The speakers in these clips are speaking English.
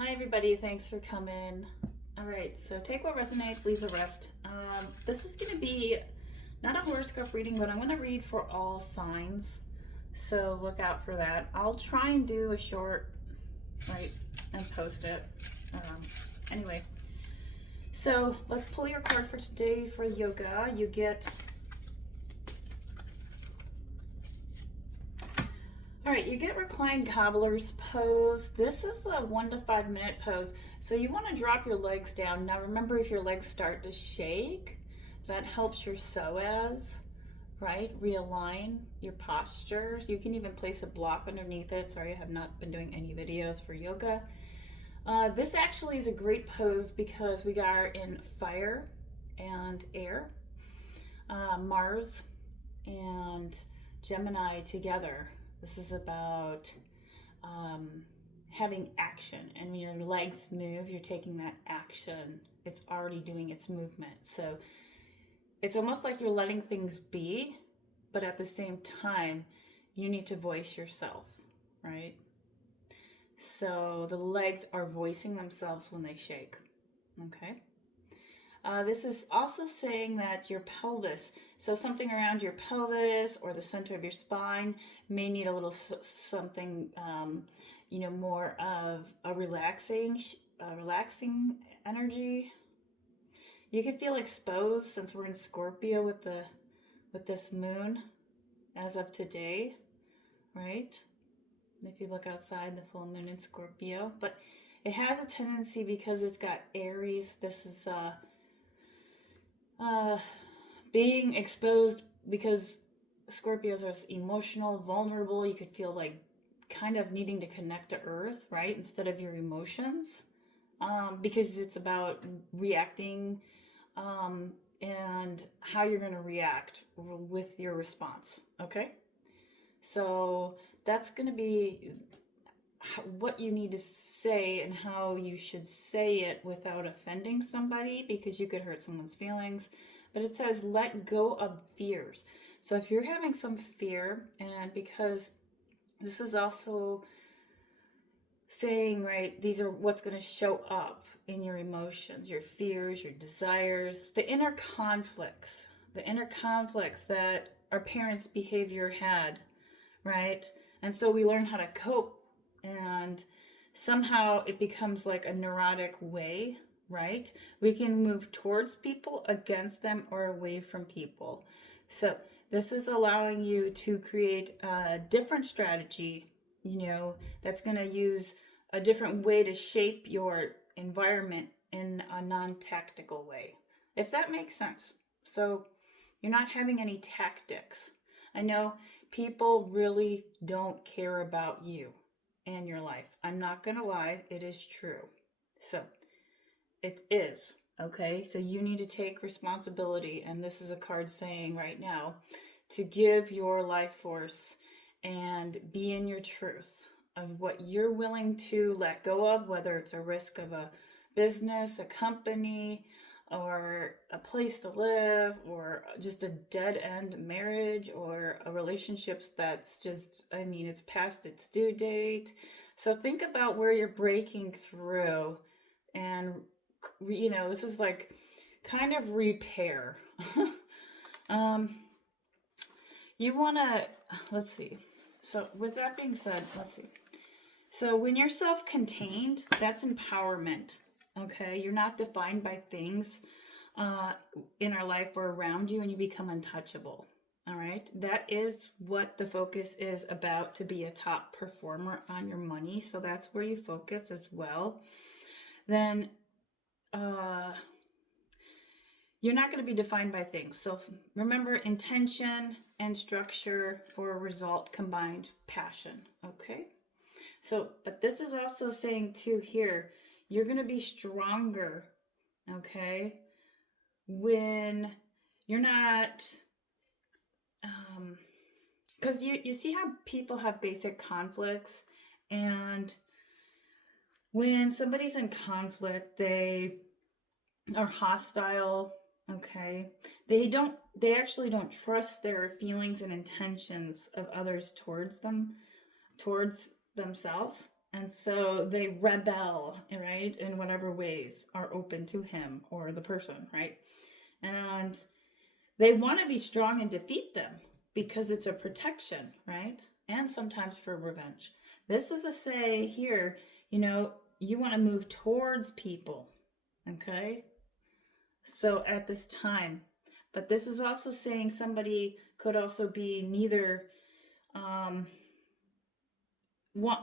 Hi everybody, thanks for coming. All right, so take what resonates, leave the rest. This is going to be not a horoscope reading, but I'm going to read for all signs. So look out for that. I'll try and do a short, right, and post it. Anyway, so let's pull your card for today for yoga. You get... All right, you get reclined cobbler's pose. This is a 1 to 5 minute pose. So you want to drop your legs down. Now remember, if your legs start to shake, that helps your psoas, right? Realign your posture. So you can even place a block underneath it. Sorry, I have not been doing any videos for yoga. This actually is a great pose because we are in fire and air, Mars and Gemini together. This is about having action, and when your legs move, you're taking that action. It's already doing its movement. So it's almost like you're letting things be, but at the same time, you need to voice yourself, right? So the legs are voicing themselves when they shake, okay? This is also saying that your pelvis, so something around your pelvis or the center of your spine may need a little something, more of a relaxing energy. You can feel exposed since we're in Scorpio with this moon as of today, right? If you look outside, the full moon in Scorpio, but it has a tendency because it's got Aries. This is being exposed because Scorpios are emotional, vulnerable. You could feel like kind of needing to connect to earth, right? Instead of your emotions, because it's about reacting and how you're going to react with your response, okay? So that's going to be what you need to say and how you should say it without offending somebody, because you could hurt someone's feelings. But it says let go of fears. So if you're having some fear, and because this is also saying, right, these are what's going to show up in your emotions, your fears, your desires, the inner conflicts that our parents' behavior had, right? And so we learn how to cope, and somehow it becomes like a neurotic way, right? We can move towards people, against them, or away from people. So this is allowing you to create a different strategy, that's going to use a different way to shape your environment in a non-tactical way, if that makes sense. So you're not having any tactics. I know people really don't care about you and your life. I'm not going to lie, it is true. So it is, okay? So you need to take responsibility, and this is a card saying right now to give your life force and be in your truth of what you're willing to let go of, whether it's a risk of a business, a company, or a place to live, or just a dead-end marriage, or a relationship that's just, it's past its due date. So think about where you're breaking through, and, this is like kind of repair. You want to, let's see. So with that being said, let's see. So when you're self-contained, that's empowerment. Okay, you're not defined by things in our life or around you, and you become untouchable. All right, that is what the focus is about, to be a top performer on your money. So that's where you focus as well. Then you're not going to be defined by things. So remember, intention and structure for a result, combined passion. Okay. So, but this is also saying too here, you're going to be stronger, okay, when you're not, because you see how people have basic conflicts, and when somebody's in conflict, they are hostile, okay, they actually don't trust their feelings and intentions of others towards themselves. And so they rebel, right, in whatever ways are open to him or the person, right? And they want to be strong and defeat them because it's a protection, right? And sometimes for revenge. This is a say here, you want to move towards people, okay? So at this time. But this is also saying somebody could also be um,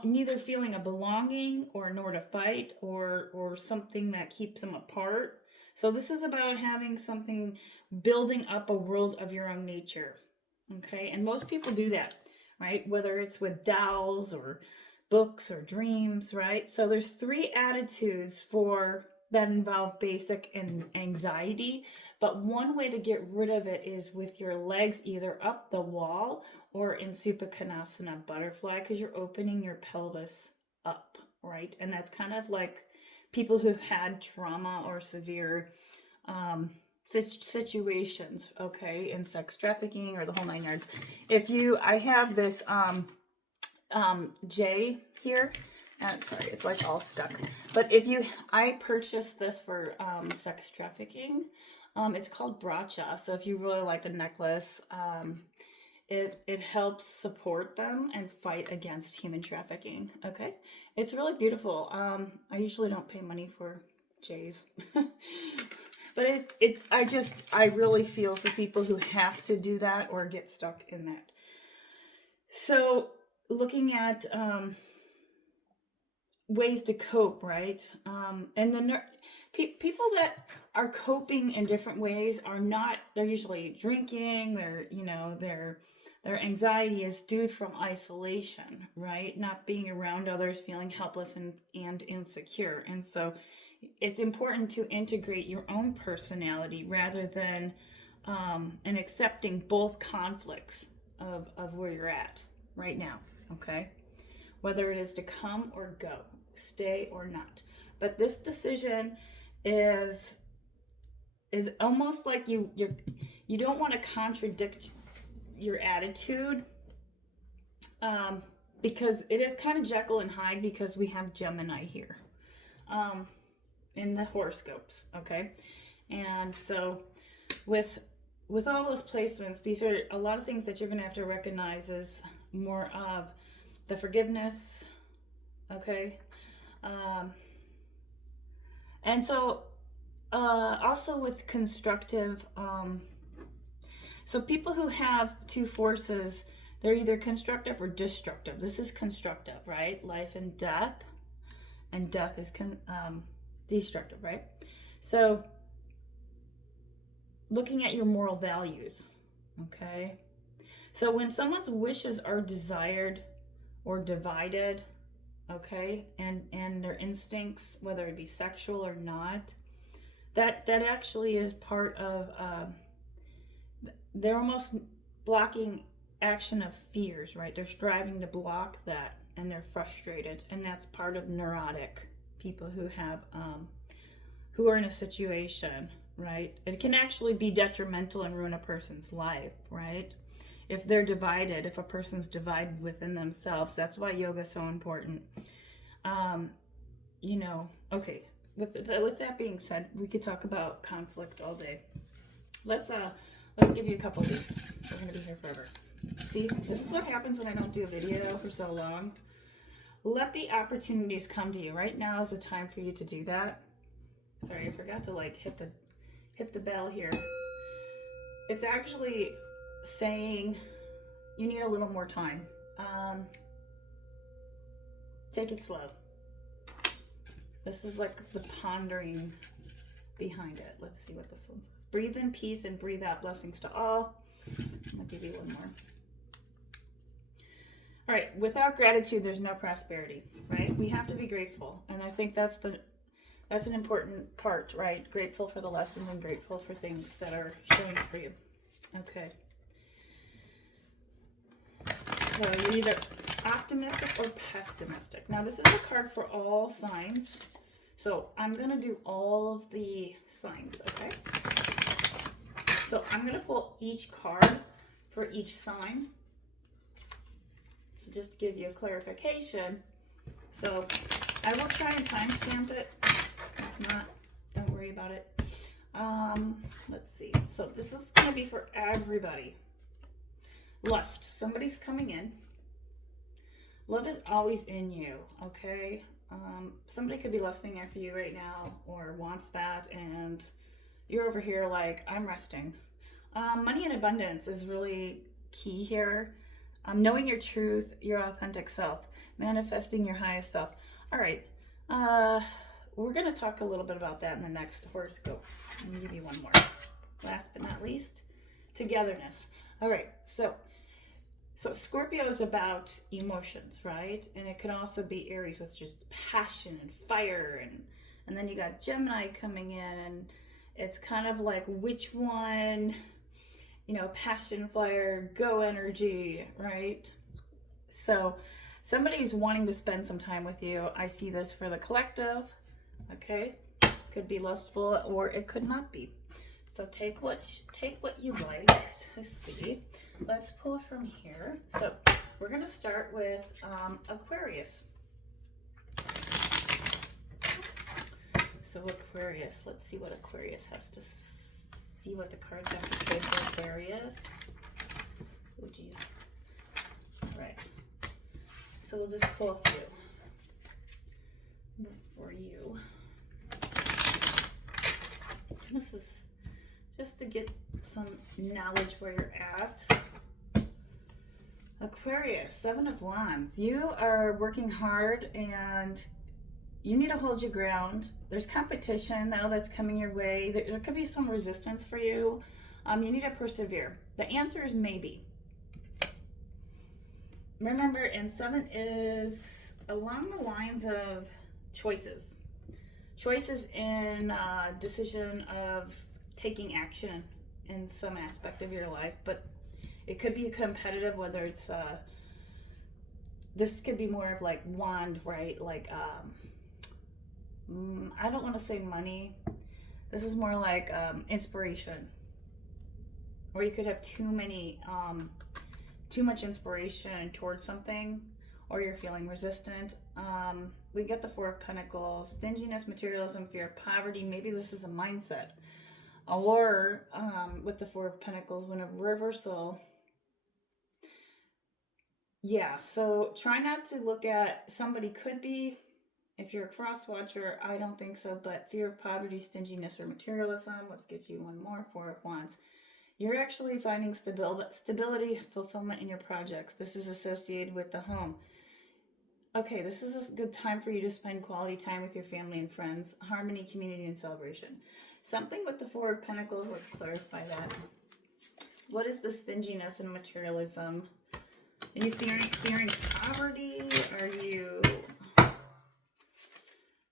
neither feeling a belonging or nor to fight or something that keeps them apart. So this is about having something, building up a world of your own nature. Okay, and most people do that, right? Whether it's with dolls or books or dreams, right? So there's three attitudes for that involve basic and anxiety, but one way to get rid of it is with your legs either up the wall or in Supta Konasana butterfly, because you're opening your pelvis up, right? And that's kind of like people who've had trauma or severe situations, okay, in sex trafficking or the whole 9 yards. I have this J here. Sorry, it's like all stuck. But I purchased this for sex trafficking. It's called bracha. So if you really like a necklace, it helps support them and fight against human trafficking. Okay, it's really beautiful. I usually don't pay money for J's, but I really feel for people who have to do that or get stuck in that. So looking at ways to cope, right? And then people that are coping in different ways they're usually drinking, their anxiety is due from isolation, right? Not being around others, feeling helpless and insecure. And so it's important to integrate your own personality rather than and accepting both conflicts of where you're at right now, okay? Whether it is to come or go, stay or not. But this decision is almost like you don't want to contradict your attitude, because it is kind of Jekyll and Hyde, because we have Gemini here in the horoscopes, okay? And so with all those placements, these are a lot of things that you're going to have to recognize as more of the forgiveness, okay? And so also with constructive, so people who have two forces, they're either constructive or destructive. This is constructive, right? Life and death is destructive, right? So looking at your moral values, okay? So when someone's wishes are desired or divided, okay, and their instincts, whether it be sexual or not, that actually is part of they're almost blocking action of fears, right? They're striving to block that, and they're frustrated, and that's part of neurotic people who have who are in a situation, right? It can actually be detrimental and ruin a person's life, right? If they're divided, if a person's divided within themselves. That's why yoga is so important. Okay, with that being said, we could talk about conflict all day. Let's give you a couple of these. We're gonna be here forever. See, this is what happens when I don't do a video for so long. Let the opportunities come to you. Right now is the time for you to do that. Sorry, I forgot to hit the bell here. It's actually saying you need a little more time. Take it slow. This is like the pondering behind it. Let's see what this one says. Breathe in peace and breathe out blessings to all. I'm gonna give you one more. All right, without gratitude, there's no prosperity, right? We have to be grateful. And I think that's an important part, right? Grateful for the lessons and grateful for things that are showing up for you. Okay. So you're either optimistic or pessimistic. Now this is a card for all signs. So I'm going to do all of the signs, okay? So I'm going to pull each card for each sign. So just to give you a clarification, So I will try and timestamp it. If not, don't worry about it. Let's see. So this is going to be for everybody. Lust. Somebody's coming in. Love is always in you, okay? Somebody could be lusting after you right now or wants that, and you're over here like, I'm resting. Money and abundance is really key here. Knowing your truth, your authentic self, manifesting your highest self. All right. We're going to talk a little bit about that in the next horoscope. Let me give you one more. Last but not least, togetherness. All right. So Scorpio is about emotions, right? And it could also be Aries with just passion and fire. And then you got Gemini coming in, and it's kind of like which one, passion, fire, go energy, right? So somebody who's wanting to spend some time with you, I see this for the collective, okay? Could be lustful or it could not be. So take what you like to see. Let's pull from here. So we're going to start with Aquarius. So Aquarius, let's see what Aquarius has to see, what the cards have to say for Aquarius. Oh, geez. All right. So we'll just pull a few for you. This is just to get some knowledge where you're at. Aquarius, 7 of Wands. You are working hard and you need to hold your ground. There's competition now that's coming your way. There could be some resistance for you. You need to persevere. The answer is maybe. Remember, and 7 is along the lines of choices. Choices in decision of taking action in some aspect of your life, but it could be competitive, whether it's, this could be more of like wand, right? Like, I don't want to say money. This is more like inspiration. Or you could have too much inspiration towards something, or you're feeling resistant. We get the 4 of Pentacles, stinginess, materialism, fear of poverty. Maybe this is a mindset. Or with the 4 of Pentacles, when a reversal. Yeah, so try not to look at, somebody could be, if you're a cross watcher, I don't think so, but fear of poverty, stinginess, or materialism. Let's get you one more, 4 of Wands. You're actually finding stability, fulfillment in your projects. This is associated with the home. Okay, this is a good time for you to spend quality time with your family and friends. Harmony, community, and celebration. Something with the 4 of Pentacles, let's clarify that. What is the stinginess and materialism? Are you fearing poverty? Are you...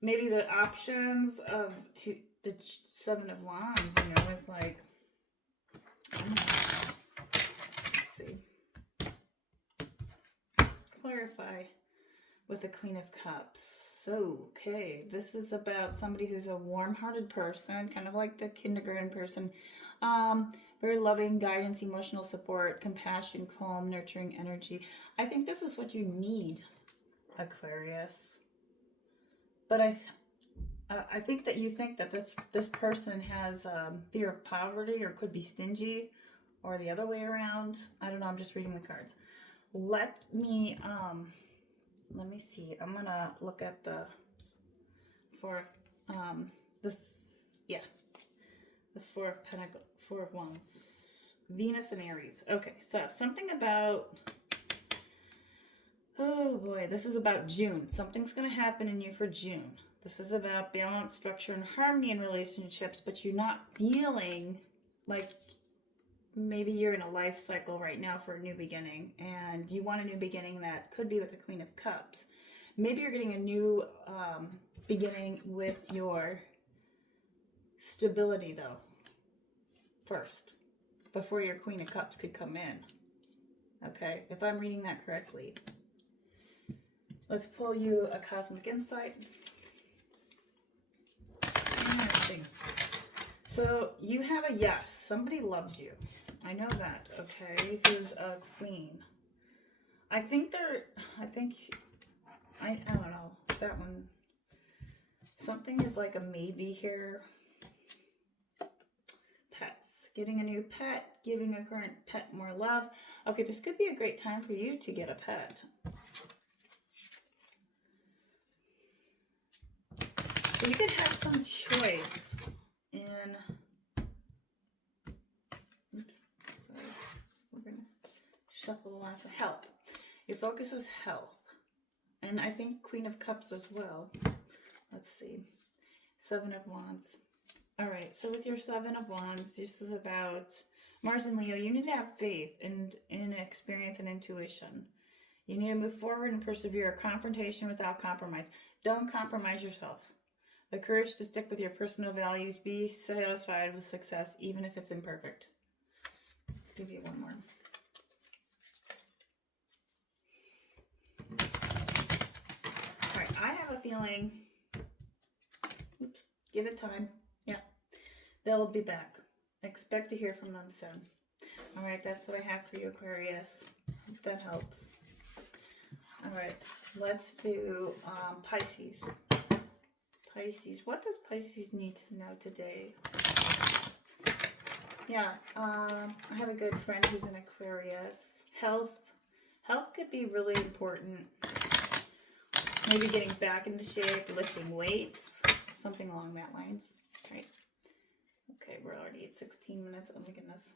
Maybe the options of the 7 of Wands, is like... Let's see. Clarify with the Queen of Cups. So, okay, this is about somebody who's a warm-hearted person, kind of like the kindergarten person. Very loving, guidance, emotional support, compassion, calm, nurturing energy. I think this is what you need, Aquarius. But I think that you think that this person has fear of poverty or could be stingy, or the other way around. I don't know. I'm just reading the cards. Let me see. I'm gonna look at the the 4 of Pentacles, 4 of Wands, Venus and Aries. Okay, so something about, oh boy, this is about June. Something's gonna happen in you for June. This is about balance, structure, and harmony in relationships, but you're not feeling like, maybe you're in a life cycle right now for a new beginning, and you want a new beginning that could be with the Queen of Cups. Maybe you're getting a new beginning with your stability, though, first, before your Queen of Cups could come in. Okay, if I'm reading that correctly. Let's pull you a cosmic insight. Interesting. So you have a yes. Somebody loves you. I know that, okay? Who's a queen. I I don't know. That one. Something is like a maybe here. Pets. Getting a new pet, giving a current pet more love. Okay, this could be a great time for you to get a pet. So you could have some choice in, oops, sorry, we're going to shuffle the last, health. Your focus is health. And I think Queen of Cups as well. Let's see. Seven of Wands. All right, so with your Seven of Wands, this is about Mars and Leo. You need to have faith in experience and intuition. You need to move forward and persevere. Confrontation without compromise. Don't compromise yourself. The courage to stick with your personal values. Be satisfied with success, even if it's imperfect. Let's give you one more. All right, I have a feeling, oops, give it time. Yeah, they'll be back. Expect to hear from them soon. All right, that's what I have for you, Aquarius. Hope that helps. All right, let's do Pisces. Pisces, what does Pisces need to know today? Yeah, I have a good friend who's an Aquarius. Health could be really important. Maybe getting back into shape, lifting weights, something along that lines, right? Okay, we're already at 16 minutes. Oh my goodness.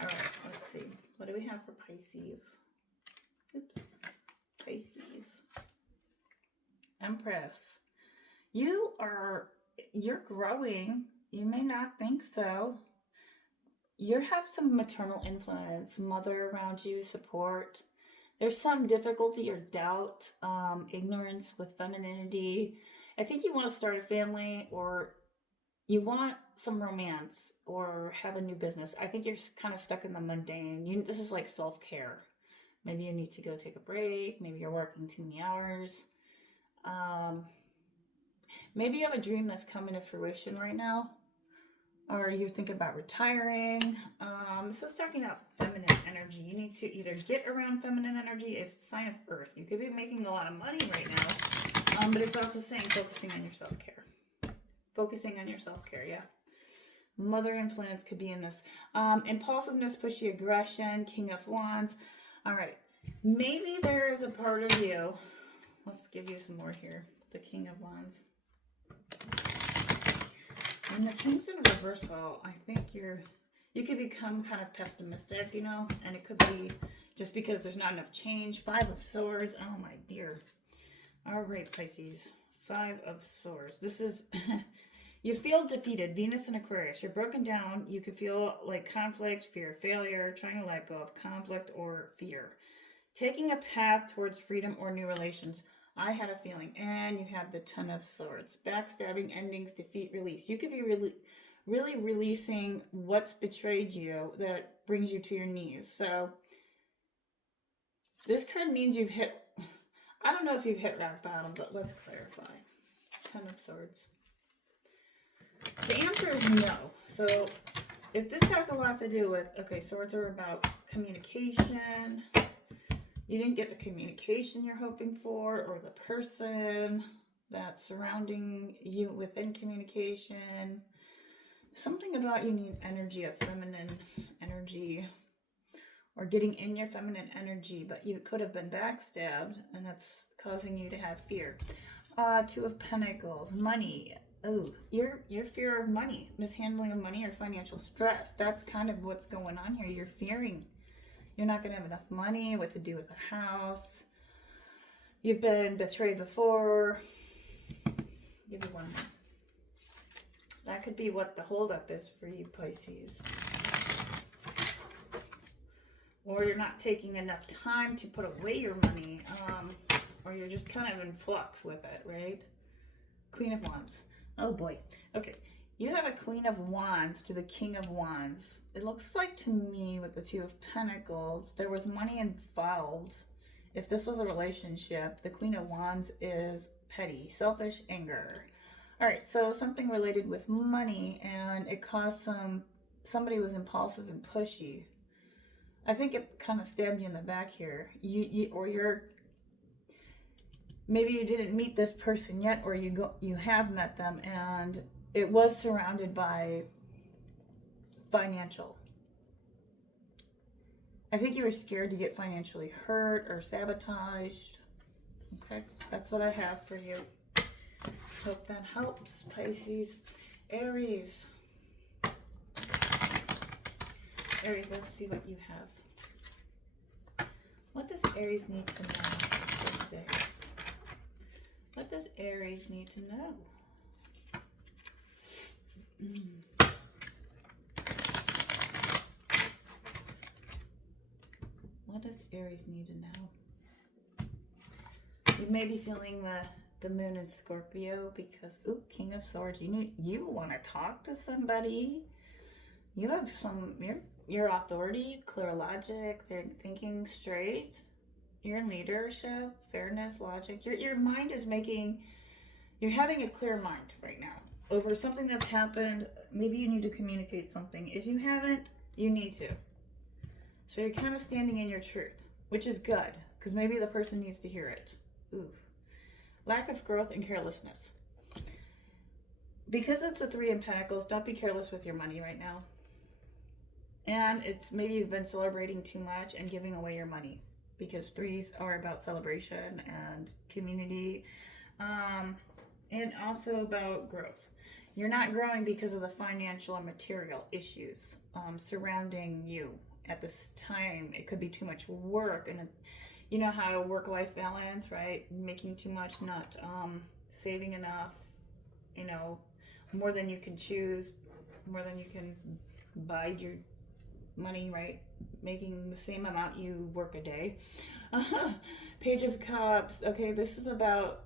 All right, let's see. What do we have for Pisces? Oops. Pisces. Empress. You're growing. You may not think so. You have some maternal influence, mother around you, support. There's some difficulty or doubt, ignorance with femininity. I think you want to start a family, or you want some romance, or have a new business. I think you're kind of stuck in the mundane. This is like self-care. Maybe you need to go take a break. Maybe you're working too many hours. Maybe you have a dream that's coming to fruition right now, or you're thinking about retiring. This is talking about feminine energy. You need to either get around feminine energy. It's a sign of Earth. You could be making a lot of money right now, but it's also saying focusing on your self-care. Focusing on your self-care, yeah. Mother influence could be in this. Impulsiveness, pushy aggression, King of Wands. All right, maybe there is a part of you. Let's give you some more here. The King of Wands. When the King's in reversal, I think you could become kind of pessimistic, you know, and it could be just because there's not enough change. Five of Swords. Oh my dear. All right, Pisces. Five of Swords. This is you feel defeated. Venus and Aquarius. You're broken down. You could feel like conflict, fear, failure, trying to let go of conflict or fear. Taking a path towards freedom or new relations. I had a feeling. And you have the Ten of Swords. Backstabbing, endings, defeat, release. You could be really releasing what's betrayed you that brings you to your knees. So this card means you've hit, I don't know if you've hit rock bottom, but let's clarify. Ten of Swords. The answer is no. So if this has a lot to do with, okay, swords are about communication. You didn't get the communication you're hoping for, or the person that's surrounding you within communication. Something about you need energy, of feminine energy, or getting in your feminine energy, but you could have been backstabbed, and that's causing you to have fear. Two of Pentacles, money. Oh, your fear of money, mishandling of money, or financial stress. That's kind of what's going on here. You're fearing you're not going to have enough money, what to do with a house. You've been betrayed before. Give you one more. That could be what the holdup is for you, Pisces. Or you're not taking enough time to put away your money, or you're just kind of in flux with it, right? Queen of Wands. Oh boy. Okay. You have a Queen of Wands to the King of Wands. It looks like to me with the Two of Pentacles, there was money involved. If this was a relationship, the Queen of Wands is petty, selfish, anger. All right, so something related with money, and it caused somebody was impulsive and pushy. I think it kind of stabbed you in the back here. Or you're, maybe you didn't meet this person yet, or you have met them, and it was surrounded by financial. I think you were scared to get financially hurt or sabotaged. Okay, that's what I have for you. Hope that helps, Pisces. Aries. Aries, let's see what you have. What does Aries need to know this day? What does Aries need to know? What does Aries need to know? You may be feeling the moon in Scorpio because, ooh, King of Swords. You want to talk to somebody. You have your authority, clear logic, thinking straight. You're in leadership, fairness, logic. Your mind is you're having a clear mind right now over something that's happened. Maybe you need to communicate something. If you haven't, you need to. So you're kind of standing in your truth, which is good, because maybe the person needs to hear it. Ooh. Lack of growth and carelessness. Because it's the Three in Pentacles, don't be careless with your money right now. And it's maybe you've been celebrating too much and giving away your money, because threes are about celebration and community, and also about growth. You're not growing because of the financial and material issues surrounding you at this time. It could be too much work, and you know how work-life balance, right? Making too much, not saving enough, you know, more than you can choose, more than you can buy your money, right? Making the same amount you work a day. Page of Cups. Okay, this is about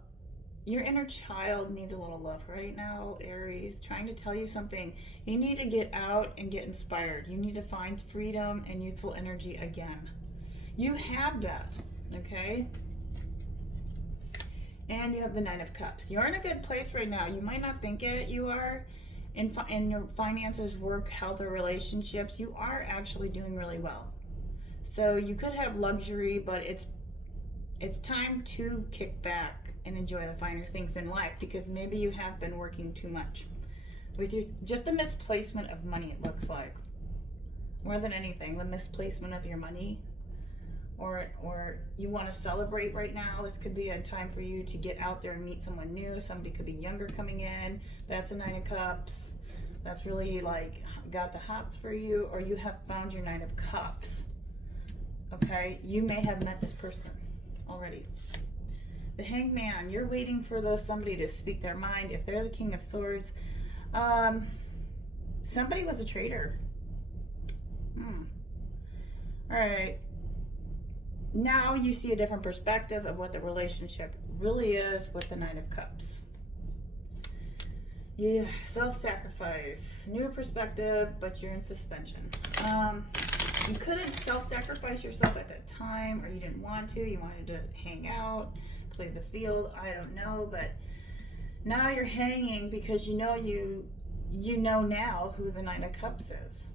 your inner child needs a little love right now, Aries. Trying to tell you something. You need to get out and get inspired. You need to find freedom and youthful energy again. You have that, okay? And you have the Nine of Cups. You're in a good place right now. You might not think it, you are. In your finances, work, health, or relationships, you are actually doing really well. So you could have luxury, but it's time to kick back and enjoy the finer things in life, because maybe you have been working too much with just a misplacement of money. It looks like more than anything, the misplacement of your money, or you want to celebrate right now. This could be a time for you to get out there and meet someone new. Somebody could be younger coming in. That's a Nine of Cups. That's really like got the hots for you, or you have found your Nine of Cups. Okay, you may have met this person already. The Hangman, you're waiting for somebody to speak their mind. If they're the King of Swords, somebody was a traitor. All right. Now you see a different perspective of what the relationship really is with the Nine of Cups. Yeah, self-sacrifice, new perspective, but you're in suspension. You couldn't self-sacrifice yourself at that time, or you didn't want to. You wanted to hang out, play the field. I don't know, but now you're hanging because you know now who the Nine of Cups is.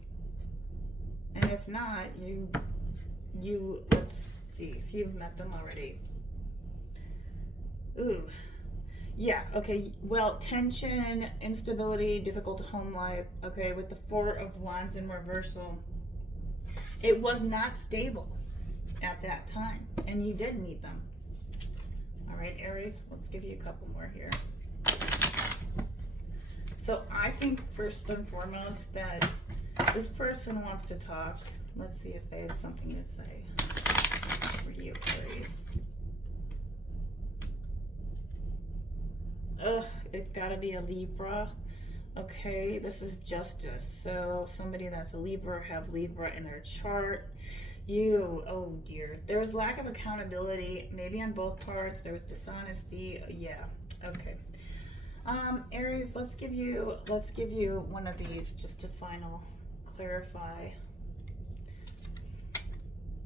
And if not, let's see if you've met them already. Ooh. Yeah, okay, well, tension, instability, difficult home life, okay, with the Four of Wands in reversal. It was not stable at that time, and you did meet them. All right, Aries, let's give you a couple more here. So I think first and foremost that this person wants to talk. Let's see if they have something to say for you, Aries. It's got to be a Libra. Okay, this is justice. So somebody that's a Libra, have Libra in their chart. Oh dear. There was lack of accountability, maybe on both parts. There was dishonesty. Yeah, okay. Aries, let's give you one of these just to clarify.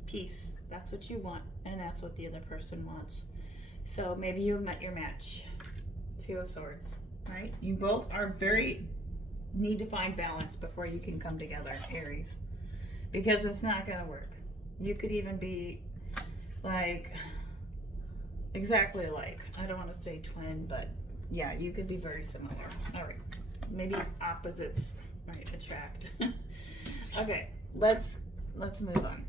Peace. That's what you want, and that's what the other person wants. So maybe you've met your match. Two of Swords, right? You both are need to find balance before you can come together, Aries, because it's not going to work. You could even be like, exactly like, I don't want to say twin, but yeah, you could be very similar. All right, maybe opposites, right, attract. Okay, let's move on.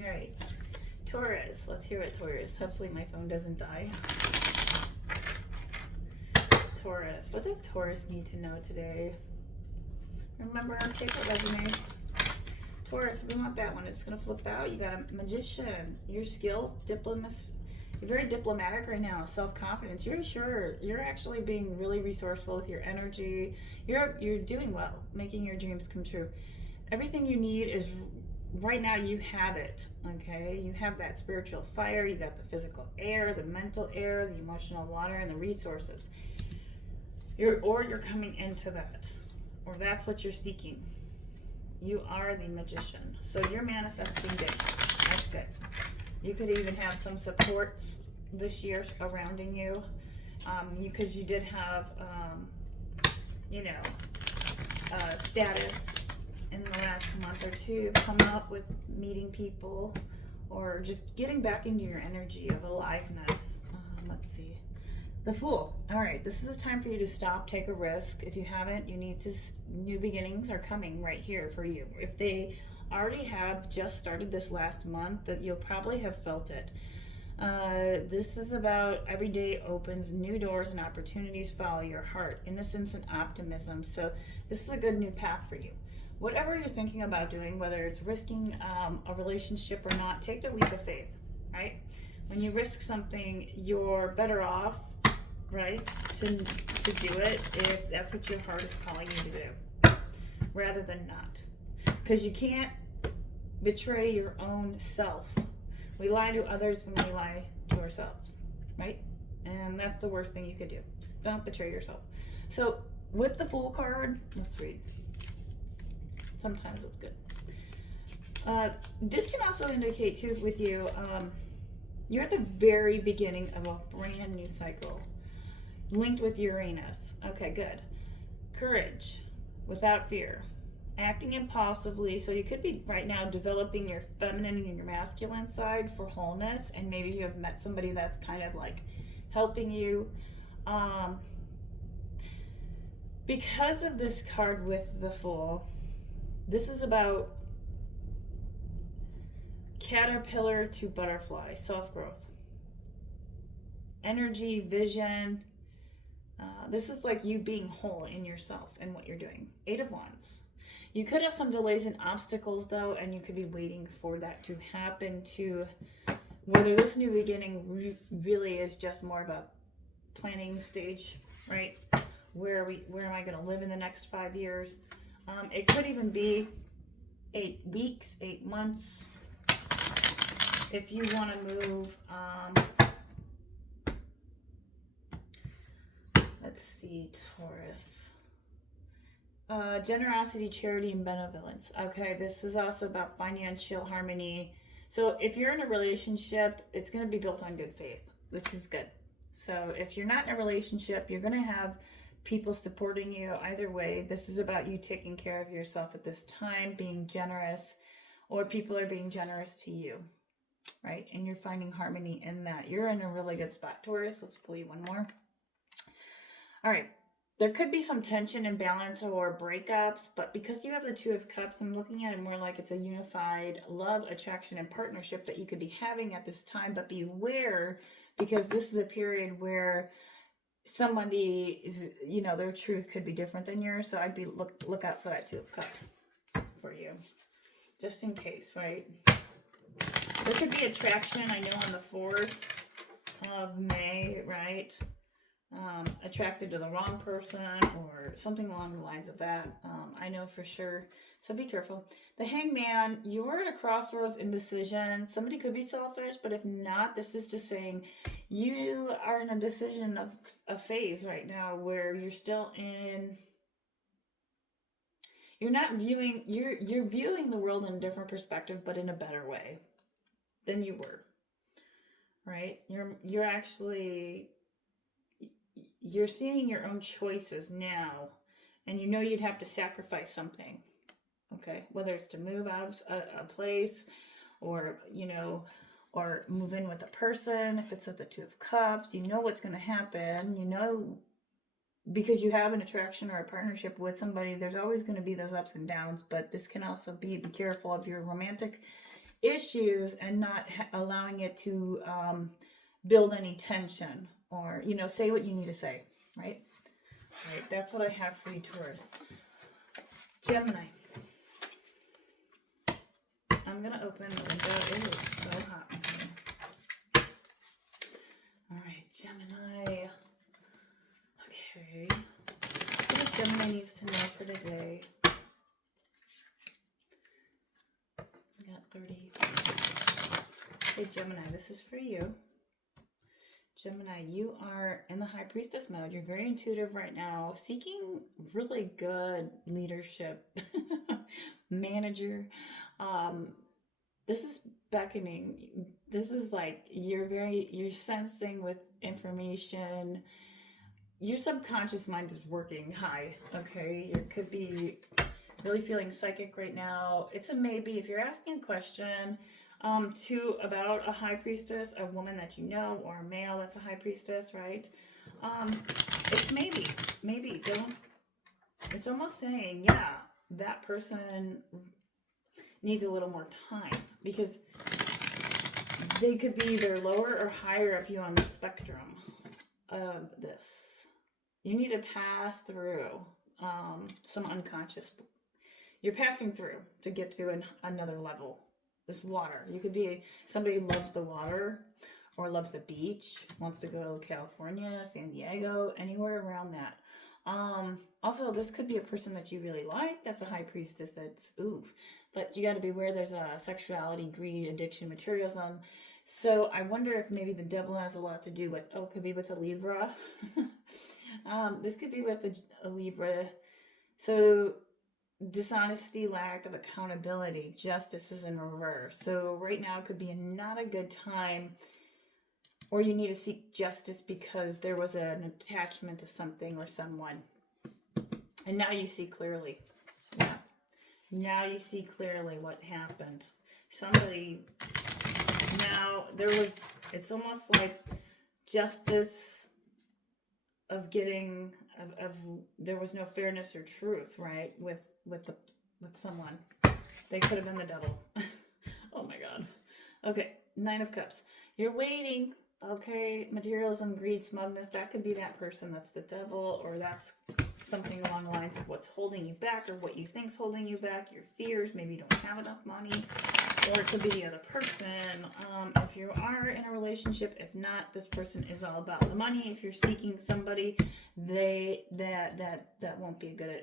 All right, Taurus. Let's hear it, Taurus. Hopefully my phone doesn't die. Taurus. What does Taurus need to know today? Remember, take what resonates. Taurus, we want that one. It's going to flip out. You got a Magician. Your skills, you're very diplomatic right now. Self-confidence. You're sure. You're actually being really resourceful with your energy. You're doing well, making your dreams come true. Everything you need is right now. You have it. Okay, you have that spiritual fire. You got the physical air, the mental air, the emotional water, and the resources. You're coming into that, or that's what you're seeking. You are the Magician, so you're manifesting big. That's good. You could even have some supports this year surrounding you, because you did have, status in the last month or two, come up with meeting people, or just getting back into your energy of aliveness. Let's see. The Fool. All right, this is a time for you to stop, take a risk. If you haven't, you need to, new beginnings are coming right here for you. If they already have just started this last month, that you'll probably have felt it. This is about every day opens new doors and opportunities follow your heart, innocence and optimism. So this is a good new path for you. Whatever you're thinking about doing, whether it's risking a relationship or not, take the leap of faith, right? When you risk something, you're better off, right, to do it if that's what your heart is calling you to do, rather than not. Because you can't betray your own self. We lie to others when we lie to ourselves, right? And that's the worst thing you could do. Don't betray yourself. So with the Fool card, let's read. Sometimes it's good. This can also indicate too with you, you're at the very beginning of a brand new cycle linked with Uranus. Okay, good. Courage, without fear. Acting impulsively, so you could be right now developing your feminine and your masculine side for wholeness, and maybe you have met somebody that's kind of like helping you. Because of this card with the Fool, this is about caterpillar to butterfly, self-growth, energy, vision. This is like you being whole in yourself and what you're doing. 8 of Wands. You could have some delays and obstacles though, and you could be waiting for that to happen, to whether this new beginning really is just more of a planning stage, right? Where am I going to live in the next 5 years? It could even be 8 weeks, 8 months. If you want to move, let's see, Taurus. Generosity, charity, and benevolence. Okay, this is also about financial harmony. So if you're in a relationship, it's going to be built on good faith. This is good. So if you're not in a relationship, you're going to have people supporting you either way. This is about you taking care of yourself at this time, being generous, or people are being generous to you, right? And you're finding harmony in that. You're in a really good spot, Taurus. Let's pull you one more. All right. There could be some tension, imbalance, or breakups, but because you have the 2 of Cups, I'm looking at it more like it's a unified love, attraction, and partnership that you could be having at this time. But beware, because this is a period where somebody is, their truth could be different than yours. So I'd be look out for that 2 of Cups for you, just in case, right? There could be attraction, I know, on the 4th of May, right? Attracted to the wrong person or something along the lines of that. I know for sure. So be careful. The Hangman, you're at a crossroads, indecision. Somebody could be selfish, but if not, this is just saying you are in a decision of a phase right now where you're still in. You're not viewing. You're viewing the world in a different perspective, but in a better way than you were. Right? You're actually. You're seeing your own choices now, and you'd have to sacrifice something, okay? Whether it's to move out of a place or, you know, or move in with a person. If it's with the Two of Cups, you know what's going to happen. You know, because you have an attraction or a partnership with somebody, there's always going to be those ups and downs. But this can also be careful of your romantic issues and not allowing it to build any tension, or, you know, say what you need to say, right? Right, that's what I have for you, Taurus. Gemini. I'm going to open the window. It is so hot in here. All right, Gemini. Okay. So what Gemini needs to know for today. We got 30. Hey, Gemini, this is for you. Gemini, you are in the High Priestess mode. You're very intuitive right now, seeking really good leadership, manager. This is beckoning. This is like you're sensing with information. Your subconscious mind is working high, okay? You could be really feeling psychic right now. It's a maybe. If you're asking a question, about a high priestess, a woman that you know, or a male that's a high priestess, right? It's maybe. Don't. It's almost saying, yeah, that person needs a little more time, because they could be either lower or higher of you on the spectrum of this. You need to pass through some unconscious. You're passing through to get to another level. This water. You could be somebody who loves the water or loves the beach, wants to go to California, San Diego, anywhere around that. Also, this could be a person that you really like. That's a high priestess. That's oof. But you got to be aware there's a sexuality, greed, addiction, materialism. So I wonder if maybe the devil has a lot to do with, could be with a Libra. This could be with a Libra. So dishonesty, lack of accountability, justice is in reverse. So right now it could be not a good time, or you need to seek justice because there was an attachment to something or someone. And now you see clearly. Yeah. Now you see clearly what happened. Somebody, now it's almost like justice of getting, of there was no fairness or truth, right? With someone. They could have been the devil. Oh my God. Okay, 9 of Cups. You're waiting. Okay, materialism, greed, smugness. That could be that person. That's the devil, or that's something along the lines of what's holding you back, or what you think's holding you back. Your fears. Maybe you don't have enough money, or it could be the other person. If you are in a relationship, if not, this person is all about the money. If you're seeking somebody, that won't be a good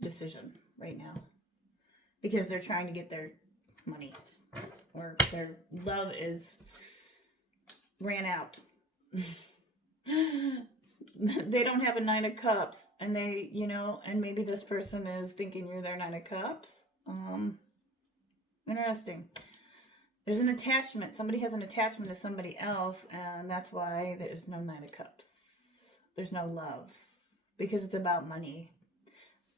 decision right now, because they're trying to get their money, or their love is ran out. They don't have a 9 of Cups, and they, and maybe this person is thinking you're their 9 of Cups. Interesting. There's an attachment. Somebody has an attachment to somebody else, and that's why there's no 9 of Cups. There's no love, because it's about money.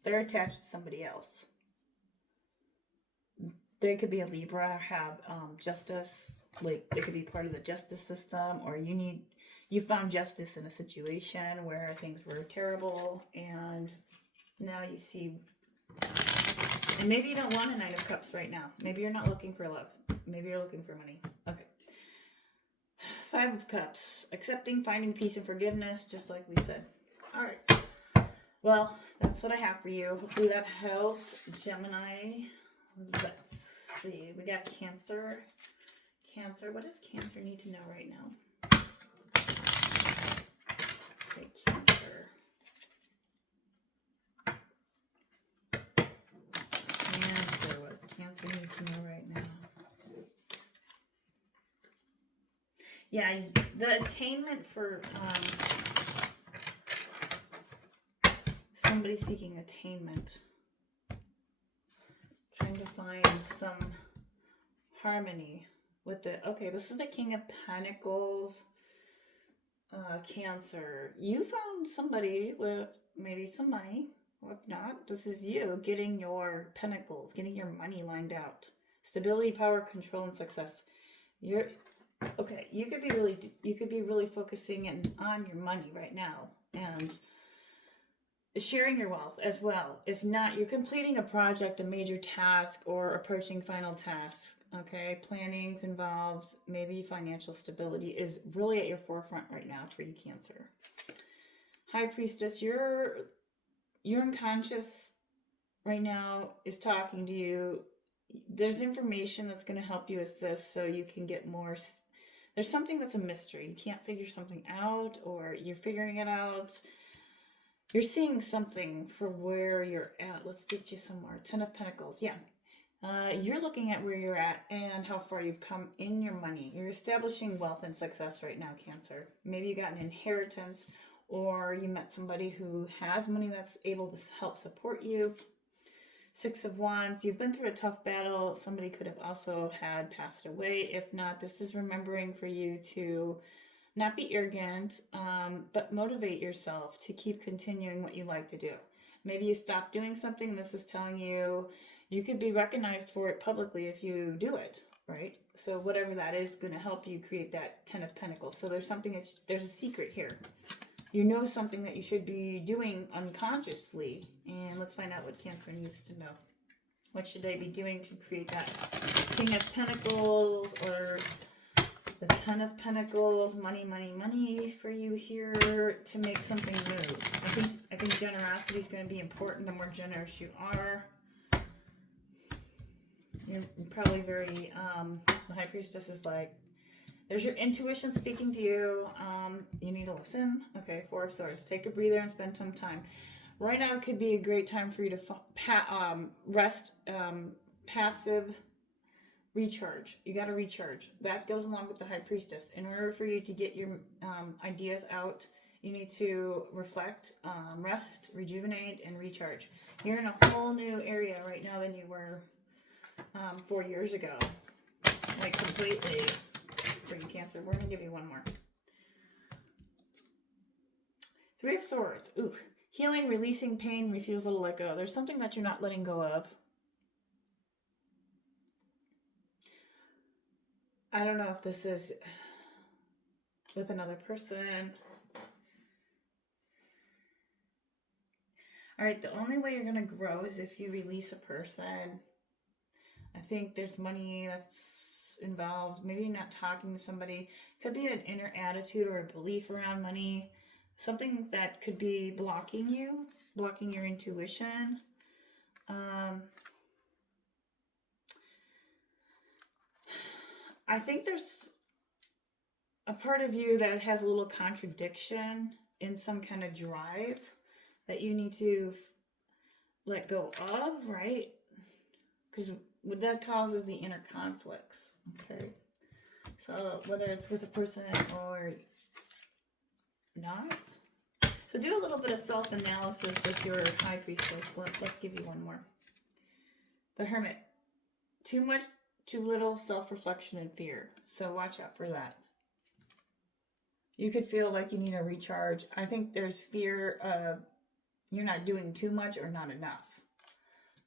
They're attached to somebody else. They could be a Libra, have justice, like they could be part of the justice system, or you found justice in a situation where things were terrible, and now you see. And maybe you don't want a 9 of Cups right now. Maybe you're not looking for love. Maybe you're looking for money. Okay. 5 of Cups. Accepting, finding peace and forgiveness, just like we said. All right. Well, that's what I have for you. Hopefully that helped, Gemini. Let's see. We got Cancer. Cancer. What does Cancer need to know right now? Okay, Cancer. Cancer. What does Cancer need to know right now? Yeah, the attainment for somebody seeking attainment. Trying to find some harmony with the, okay, this is the King of Pentacles. Cancer. You found somebody with maybe some money. Or if not, this is you getting your pentacles, getting your money lined out. Stability, power, control, and success. You're okay. You could be really focusing on your money right now and sharing your wealth as well. If not, you're completing a project, a major task, or approaching final task. Okay, planning's involved. Maybe financial stability is really at your forefront right now for you, Cancer. High Priestess, your unconscious right now is talking to you. There's information that's going to help you assist so you can get more. There's something that's a mystery. You can't figure something out, or you're figuring it out. You're seeing something for where you're at. Let's get you some more. 10 of Pentacles. Yeah. You're looking at where you're at and how far you've come in your money. You're establishing wealth and success right now, Cancer. Maybe you got an inheritance, or you met somebody who has money that's able to help support you. 6 of Wands. You've been through a tough battle. Somebody could have also had passed away. If not, this is remembering for you to not be arrogant, but motivate yourself to keep continuing what you like to do. Maybe you stop doing something. This is telling you you could be recognized for it publicly if you do it, right? So whatever that is going to help you create that 10 of Pentacles. So there's something, there's a secret here. You know something that you should be doing unconsciously. And let's find out what Cancer needs to know. What should they be doing to create that King of Pentacles or the 10 of Pentacles? Money, money, money for you here to make something move. I think generosity is going to be important. The more generous you are, you're probably very, the High Priestess is like, there's your intuition speaking to you. You need to listen. Okay, 4 of Swords. Take a breather and spend some time. Right now, it could be a great time for you to rest, passive, recharge. You got to recharge. That goes along with the High Priestess. In order for you to get your ideas out, you need to reflect, rest, rejuvenate, and recharge. You're in a whole new area right now than you were 4 years ago. Like completely. For you, Cancer. We're going to give you one more. 3 of Swords. Ooh. Healing, releasing pain, refusal to let go. There's something that you're not letting go of. I don't know if this is with another person. All right, the only way you're going to grow is if you release a person. I think there's money that's involved. Maybe you're not talking to somebody. Could be an inner attitude or a belief around money. Something that could be blocking you, blocking your intuition. I think there's a part of you that has a little contradiction in some kind of drive that you need to let go of, right? Because that causes the inner conflicts, okay? So whether it's with a person or not. So do a little bit of self-analysis with your High Priestess. Let's give you one more. The Hermit. Too much, too little self-reflection and fear. So watch out for that. You could feel like you need a recharge. I think there's fear of you're not doing too much or not enough.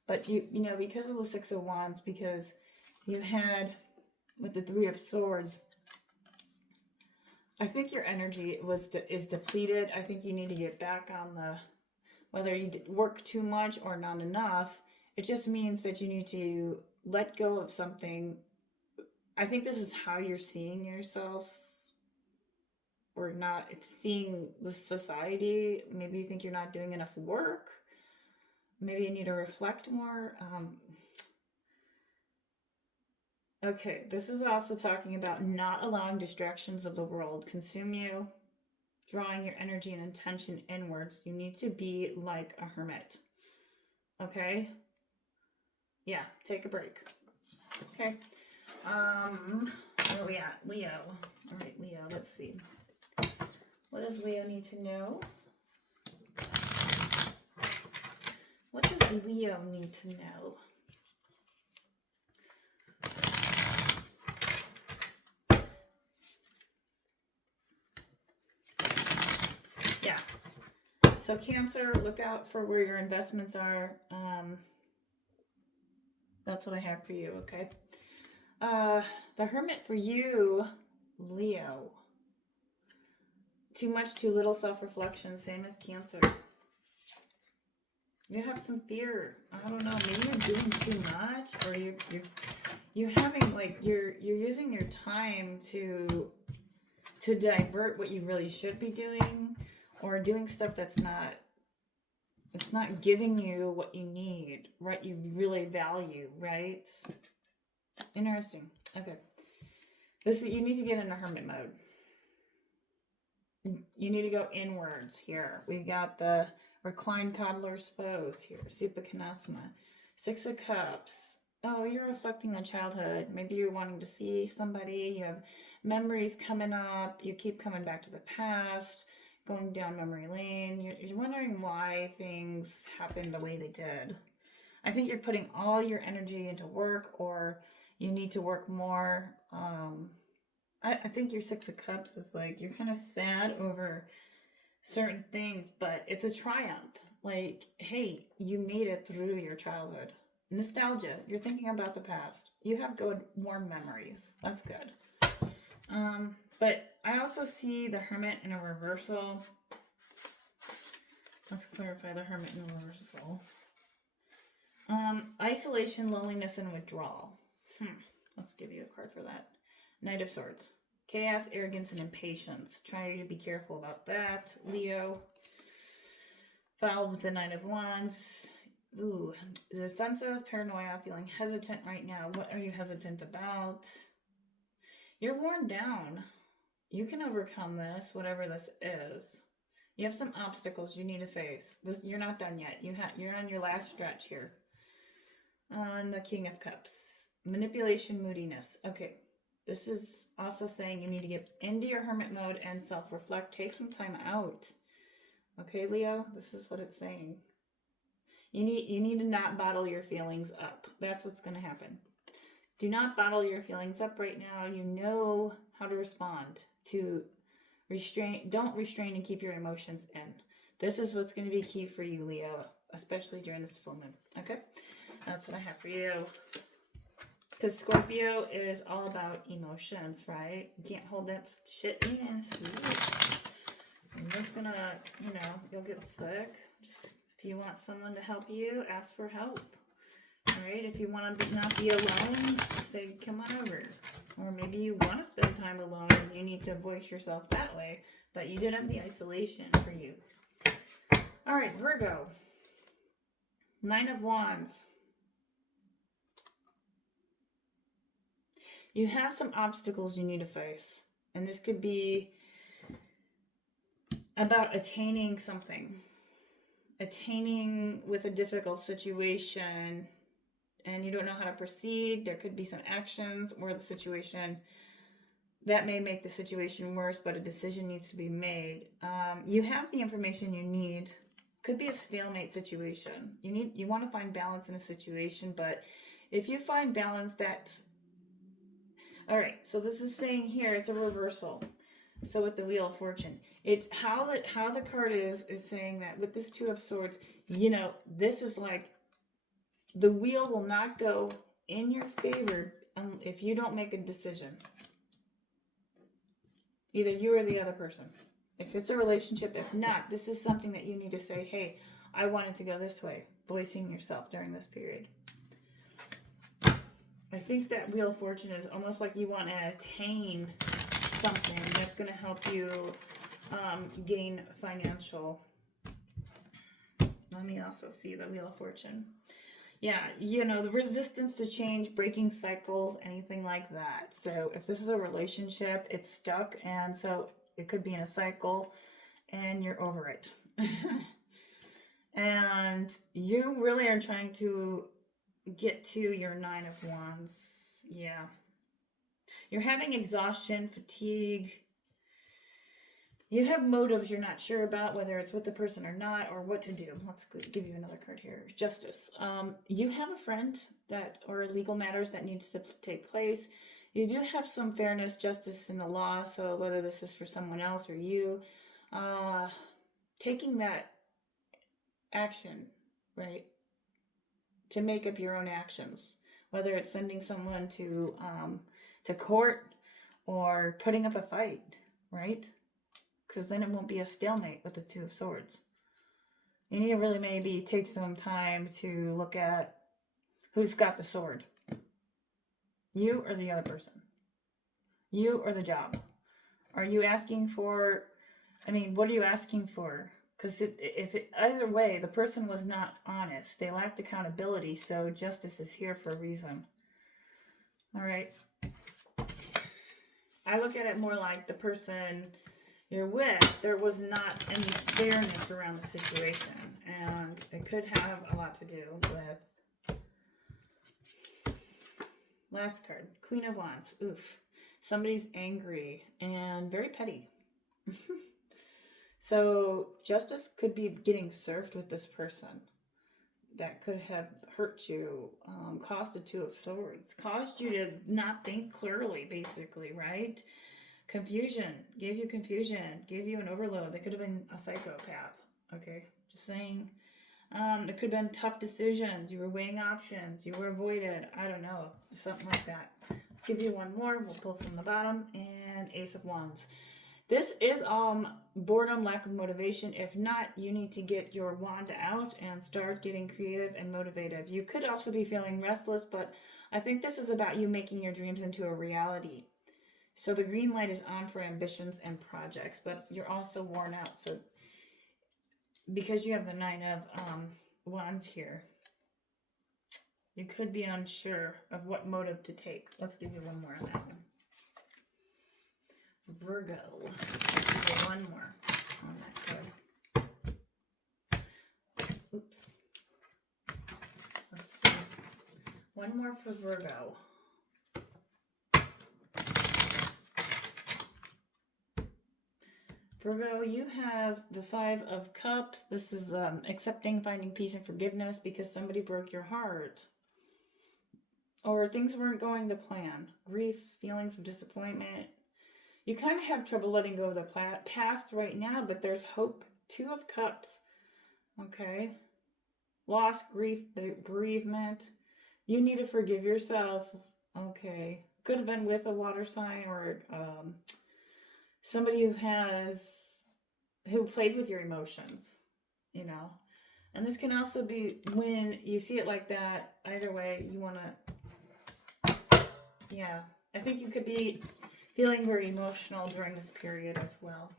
But you know, because of the 6 of Wands, because you had with the 3 of Swords, I think your energy is depleted. I think you need to get back on the, whether you work too much or not enough, it just means that you need to let go of something. I think this is how you're seeing yourself or not seeing the society. Maybe you think you're not doing enough work. Maybe you need to reflect more. Okay, this is also talking about not allowing distractions of the world consume you, drawing your energy and intention inwards. You need to be like a hermit. Okay? Yeah, take a break. Okay. Where are we at? Leo. All right, Leo, let's see. What does Leo need to know? What does Leo need to know? Yeah. So Cancer, look out for where your investments are. That's what I have for you, okay? Uh, the Hermit for you, Leo. Too much, too little self-reflection, same as Cancer. You have some fear. I don't know. Maybe you're doing too much, or you're having like you're using your time to divert what you really should be doing, or doing stuff that's not, it's not giving you what you need, what you really value, right? Interesting. Okay. You need to get in a hermit mode. You need to go inwards here. We got the reclined cobbler's pose here. Supakhanasana. Six of Cups. Oh, you're reflecting on childhood. Maybe you're wanting to see somebody. You have memories coming up. You keep coming back to the past, going down memory lane. You're wondering why things happened the way they did. I think you're putting all your energy into work, or you need to work more. I think your Six of Cups is like, you're kind of sad over certain things, but it's a triumph. Like, hey, you made it through your childhood. Nostalgia, you're thinking about the past. You have good, warm memories. That's good. But I also see the Hermit in a reversal. Let's clarify the Hermit in a reversal. Isolation, loneliness, and withdrawal. Let's give you a card for that. Knight of Swords. Chaos, arrogance, and impatience. Try to be careful about that, Leo. Followed with the Knight of Wands. Ooh, defensive, paranoia, feeling hesitant right now. What are you hesitant about? You're worn down. You can overcome this, whatever this is. You have some obstacles you need to face. You're not done yet. You're on your last stretch here. On the King of Cups. Manipulation, moodiness. Okay. This is also saying you need to get into your hermit mode and self-reflect. Take some time out. Okay, Leo? This is what it's saying. You need to not bottle your feelings up. That's what's going to happen. Do not bottle your feelings up right now. You know how to respond. Don't restrain and keep your emotions in. This is what's going to be key for you, Leo, especially during this full moon. Okay? That's what I have for you. Because Scorpio is all about emotions, right? You can't hold that shit in. I'm just gonna, you'll get sick. If you want someone to help you, ask for help. Right? If you want to not be alone, say, come on over. Or maybe you want to spend time alone and you need to voice yourself that way. But you did have the isolation for you. All right, Virgo. Nine of Wands. You have some obstacles you need to face. And this could be about attaining something. Attaining with a difficult situation, and you don't know how to proceed. There could be some actions or the situation that may make the situation worse, but a decision needs to be made. You have the information you need. Could be a stalemate situation. You want to find balance in a situation, but if you find balance, all right, so this is saying here, it's a reversal. So with the Wheel of Fortune, it's how the card is saying that with this Two of Swords, this is like the wheel will not go in your favor if you don't make a decision. Either you or the other person. If it's a relationship, if not, this is something that you need to say, hey, I want it to go this way, voicing yourself during this period. I think that Wheel of Fortune is almost like you want to attain something that's going to help you gain financial. Let me also see the Wheel of Fortune. Yeah, the resistance to change, breaking cycles, anything like that. So if this is a relationship, it's stuck, and so it could be in a cycle, and you're over it. And you really are trying to get to your Nine of Wands. Yeah. You're having exhaustion, fatigue. You have motives you're not sure about, whether it's with the person or not, or what to do. Let's give you another card here. Justice. You have a friend or legal matters that needs to take place. You do have some fairness, justice in the law, so whether this is for someone else or you, taking that action, right, to make up your own actions. whether it's sending someone to court or putting up a fight, right? Because then it won't be a stalemate with the Two of Swords. You need to really maybe take some time to look at who's got the sword. You or the other person? You or the job? Are you asking for, what are you asking for? Because either way, the person was not honest. They lacked accountability, so justice is here for a reason. All right. I look at it more like the person you're with, there was not any fairness around the situation. And it could have a lot to do with... Last card, Queen of Wands. Oof. Somebody's angry and very petty. So justice could be getting served with this person. That could have hurt you, caused the Two of Swords, caused you to not think clearly, basically, right? Confusion, gave you an overload. They could have been a psychopath, okay? Just saying. It could have been tough decisions. You were weighing options. You were avoided. I don't know, something like that. Let's give you one more. We'll pull from the bottom, and Ace of Wands. This is boredom, lack of motivation. If not, you need to get your wand out and start getting creative and motivative. You could also be feeling restless, but I think this is about you making your dreams into a reality. So the green light is on for ambitions and projects, but you're also worn out. So because you have the Nine of Wands here, you could be unsure of what motive to take. Let's give you one more on that one. Virgo. One more on that card. Oops. Let's see. One more for Virgo. Virgo, you have the Five of Cups. This is accepting, finding peace and forgiveness because somebody broke your heart. Or things weren't going to plan. Grief, feelings of disappointment. You kind of have trouble letting go of the past right now, but there's hope. Two of Cups. Okay. Loss, grief, bereavement. You need to forgive yourself. Okay. Could have been with a water sign or somebody who played with your emotions, you know. And this can also be when you see it like that. Either way, you want to, yeah. I think you could be feeling very emotional during this period as well.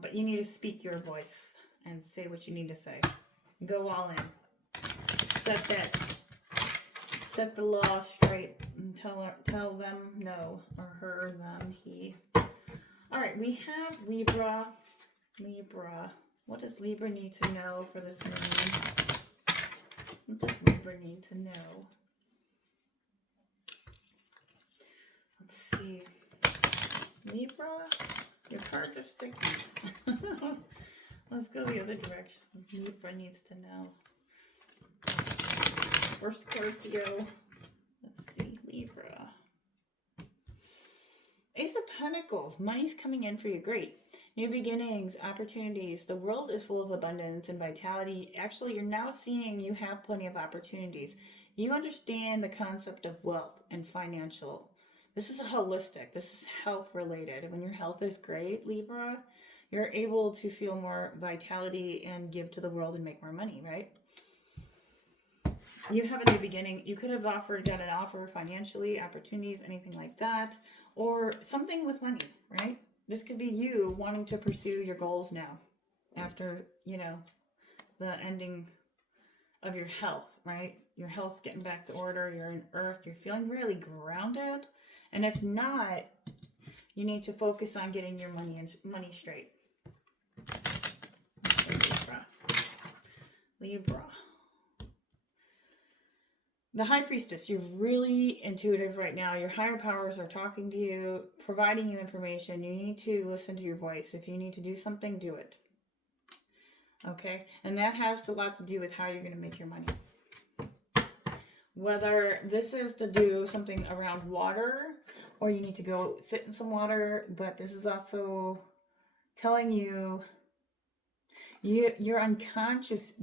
But you need to speak your voice and say what you need to say. Go all in. Set the law straight and tell them no, or her, them, he. All right, we have Libra. Libra. What does Libra need to know for this moon? What does Libra need to know? Let's see. Libra, your cards are sticky. Let's go the other direction. Libra needs to know. Or Scorpio. Let's see, Libra. Ace of Pentacles. Money's coming in for you. Great. New beginnings, opportunities. The world is full of abundance and vitality. Actually, you're now seeing you have plenty of opportunities. You understand the concept of wealth and financial. This is holistic. This is health related. When your health is great, Libra, you're able to feel more vitality and give to the world and make more money, right? You have a new beginning. You could have got an offer financially, opportunities, anything like that, or something with money, right? This could be you wanting to pursue your goals now after, the ending of your health, right? Your health's getting back to order. You're in earth. You're feeling really grounded. And if not, you need to focus on getting your money straight. Libra. The High Priestess, you're really intuitive right now. Your higher powers are talking to you, providing you information. You need to listen to your voice. If you need to do something, do it. Okay? And that has a lot to do with how you're going to make your money. Whether this is to do something around water, or you need to go sit in some water, but this is also telling you, your unconscious,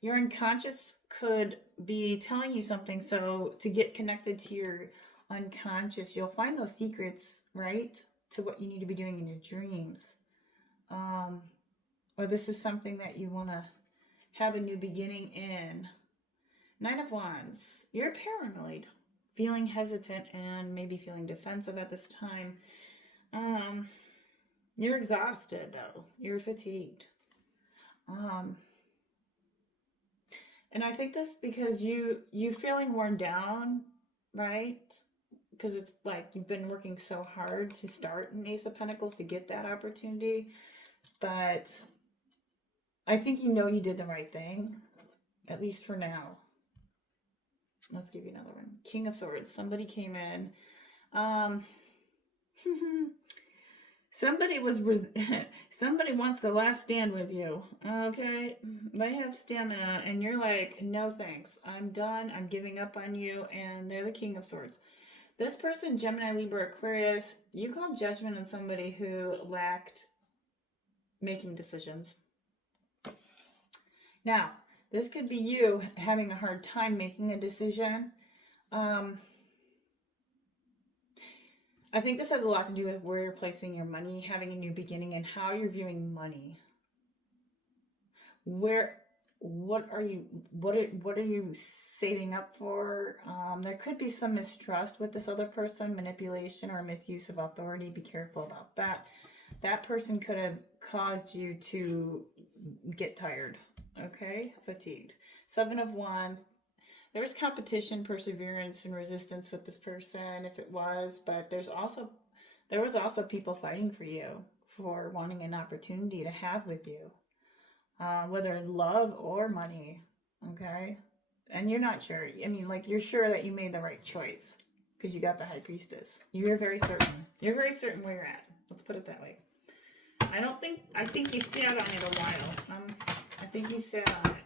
Your unconscious could be telling you something. So to get connected to your unconscious, you'll find those secrets, right? To what you need to be doing in your dreams. Um, or this is something that you want to have a new beginning in. Nine of Wands. You're paranoid, feeling hesitant, and maybe feeling defensive at this time. Um, you're exhausted though. You're fatigued. Um, and I think this because you feeling worn down, right? Because it's like you've been working so hard to start an Ace of Pentacles to get that opportunity, but I think you know you did the right thing, at least for now. Let's give you another one. King of Swords. Somebody came in. Um, somebody was somebody wants the last stand with you. Okay, they have stamina, and you're like, no thanks. I'm done. I'm giving up on you. And they're the King of Swords. This person, Gemini, Libra, Aquarius, you call judgment on somebody who lacked making decisions. Now, this could be you having a hard time making a decision. I think this has a lot to do with where you're placing your money, having a new beginning, and how you're viewing money. What are you saving up for? There could be some mistrust with this other person, manipulation or misuse of authority. Be careful about that. That person could have caused you to get tired. Okay, fatigued. Seven of Wands. There was competition, perseverance, and resistance with this person, if it was, but there was also people fighting for you, for wanting an opportunity to have with you, whether in love or money. Okay, and you're not sure. I mean, like, you're sure that you made the right choice because you got the High Priestess. You're very certain. You're very certain where you're at. Let's put it that way. I think you sat on it a while. I think you sat on it.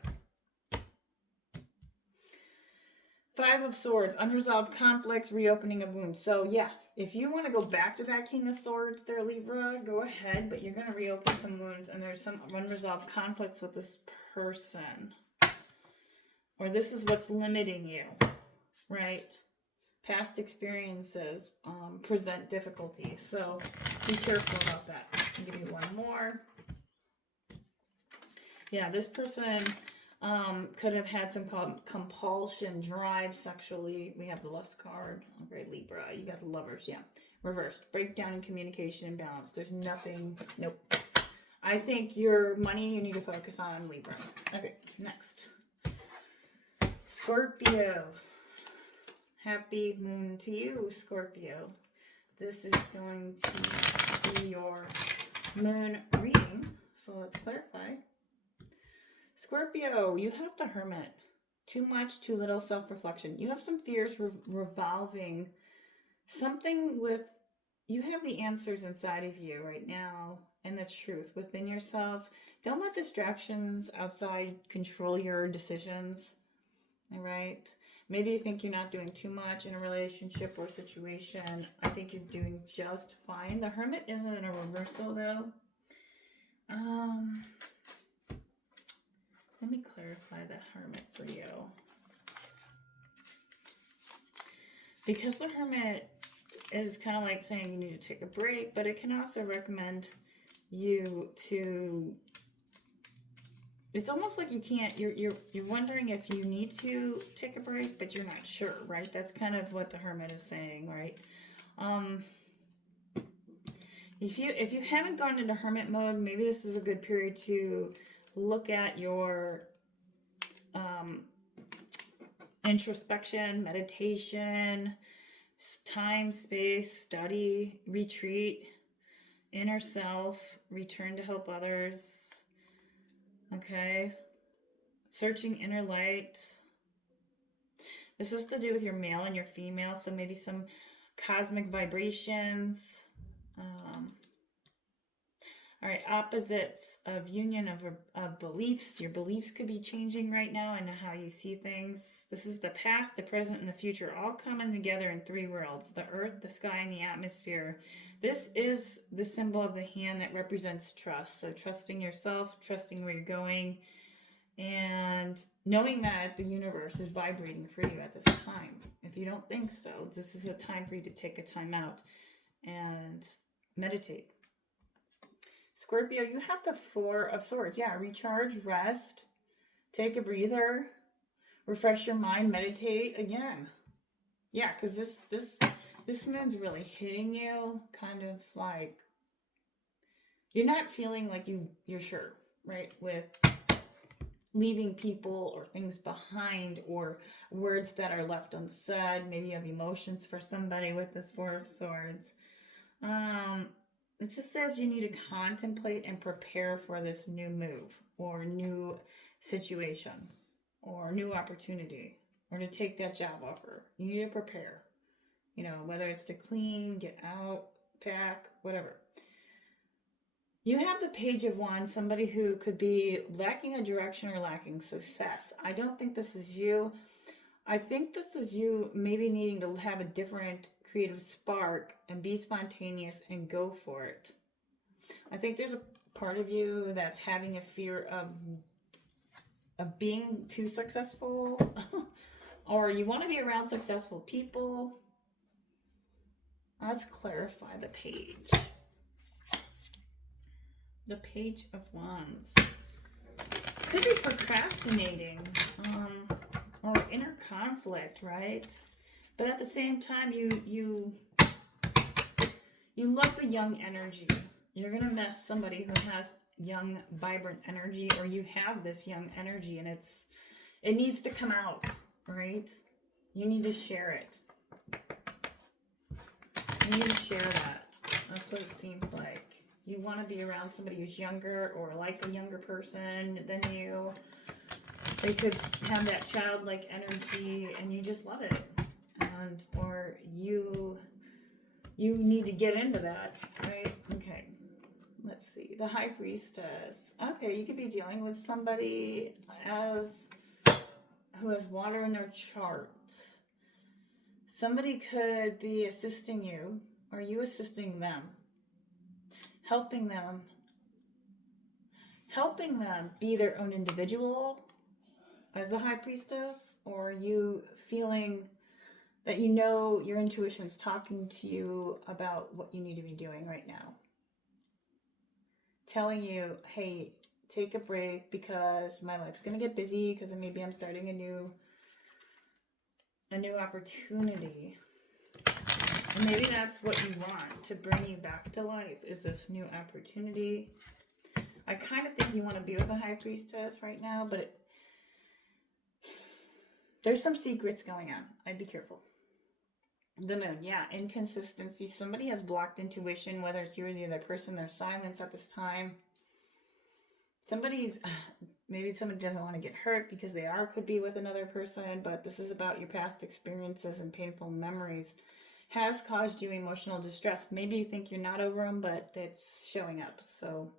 Five of Swords, unresolved conflicts, reopening of wounds. So yeah, if you want to go back to that King of Swords there, Libra, go ahead, but you're going to reopen some wounds, and there's some unresolved conflicts with this person. Or this is what's limiting you, right? Past experiences present difficulties, so be careful about that. I'll give you one more. Yeah, this person could have had some compulsion, drive sexually. We have the Lust card. Okay, Libra. You got the Lovers. Yeah. Reversed. Breakdown in communication and balance. There's nothing. Nope. I think your money you need to focus on, Libra. Okay, next. Scorpio. Happy moon to you, Scorpio. This is going to be your moon reading. So let's clarify. Scorpio, you have the Hermit. Too much, too little self-reflection. You have some fears revolving. Something with, you have the answers inside of you right now and the truth within yourself. Don't let distractions outside control your decisions. All right? Maybe you think you're not doing too much in a relationship or situation. I think you're doing just fine. The Hermit isn't in a reversal though. Let me clarify the Hermit for you. Because the Hermit is kind of like saying you need to take a break, but it can also recommend you to, it's almost like you can't, you're wondering if you need to take a break, but you're not sure, right? That's kind of what the Hermit is saying, right? If you haven't gone into Hermit mode, maybe this is a good period to look at your introspection, meditation, time, space, study, retreat, inner self, return to help others. Okay. Searching inner light. This has to do with your male and your female, so maybe some cosmic vibrations. All right, opposites of union of beliefs. Your beliefs could be changing right now and how you see things. This is the past, the present, and the future all coming together in three worlds: the earth, the sky, and the atmosphere. This is the symbol of the hand that represents trust. So trusting yourself, trusting where you're going, And knowing that the universe is vibrating for you at this time. If you don't think so, this is a time for you to take a time out and meditate. Scorpio, you have the Four of Swords. Yeah, recharge, rest, take a breather, refresh your mind, meditate again. Yeah, because this moon's really hitting you, kind of like you're not feeling like you're sure, right? With leaving people or things behind or words that are left unsaid. Maybe you have emotions for somebody with this Four of Swords. Um, it just says you need to contemplate and prepare for this new move or new situation or new opportunity or to take that job offer. You need to prepare, you know, whether it's to clean, get out, pack, whatever. You have the Page of Wands, somebody who could be lacking a direction or lacking success. I don't think this is you. I think this is you maybe needing to have a different creative spark and be spontaneous and go for it. I think there's a part of you that's having a fear of being too successful or you want to be around successful people. Let's clarify the page. The Page of Wands. Could be procrastinating or inner conflict, right? But at the same time, you love the young energy. You're gonna miss somebody who has young, vibrant energy, or you have this young energy, and it needs to come out, right? You need to share it. You need to share that. That's what it seems like. You want to be around somebody who's younger or like a younger person than you. They could have that childlike energy and you just love it. And or you need to get into that, right? Okay. Let's see. The High Priestess. Okay, you could be dealing with somebody who has water in their chart. Somebody could be assisting you or you assisting them. Helping them be their own individual as the High Priestess, or you feeling that you know your intuition's talking to you about what you need to be doing right now. Telling you, hey, take a break because my life's going to get busy because maybe I'm starting a new opportunity. And maybe that's what you want to bring you back to life, is this new opportunity. I kind of think you want to be with a High Priestess right now, but there's some secrets going on. I'd be careful. The Moon, yeah, inconsistency. Somebody has blocked intuition, whether it's you or the other person. There's silence at this time. Maybe somebody doesn't want to get hurt because could be with another person, but this is about your past experiences and painful memories. Has caused you emotional distress. Maybe you think you're not over them, but it's showing up. So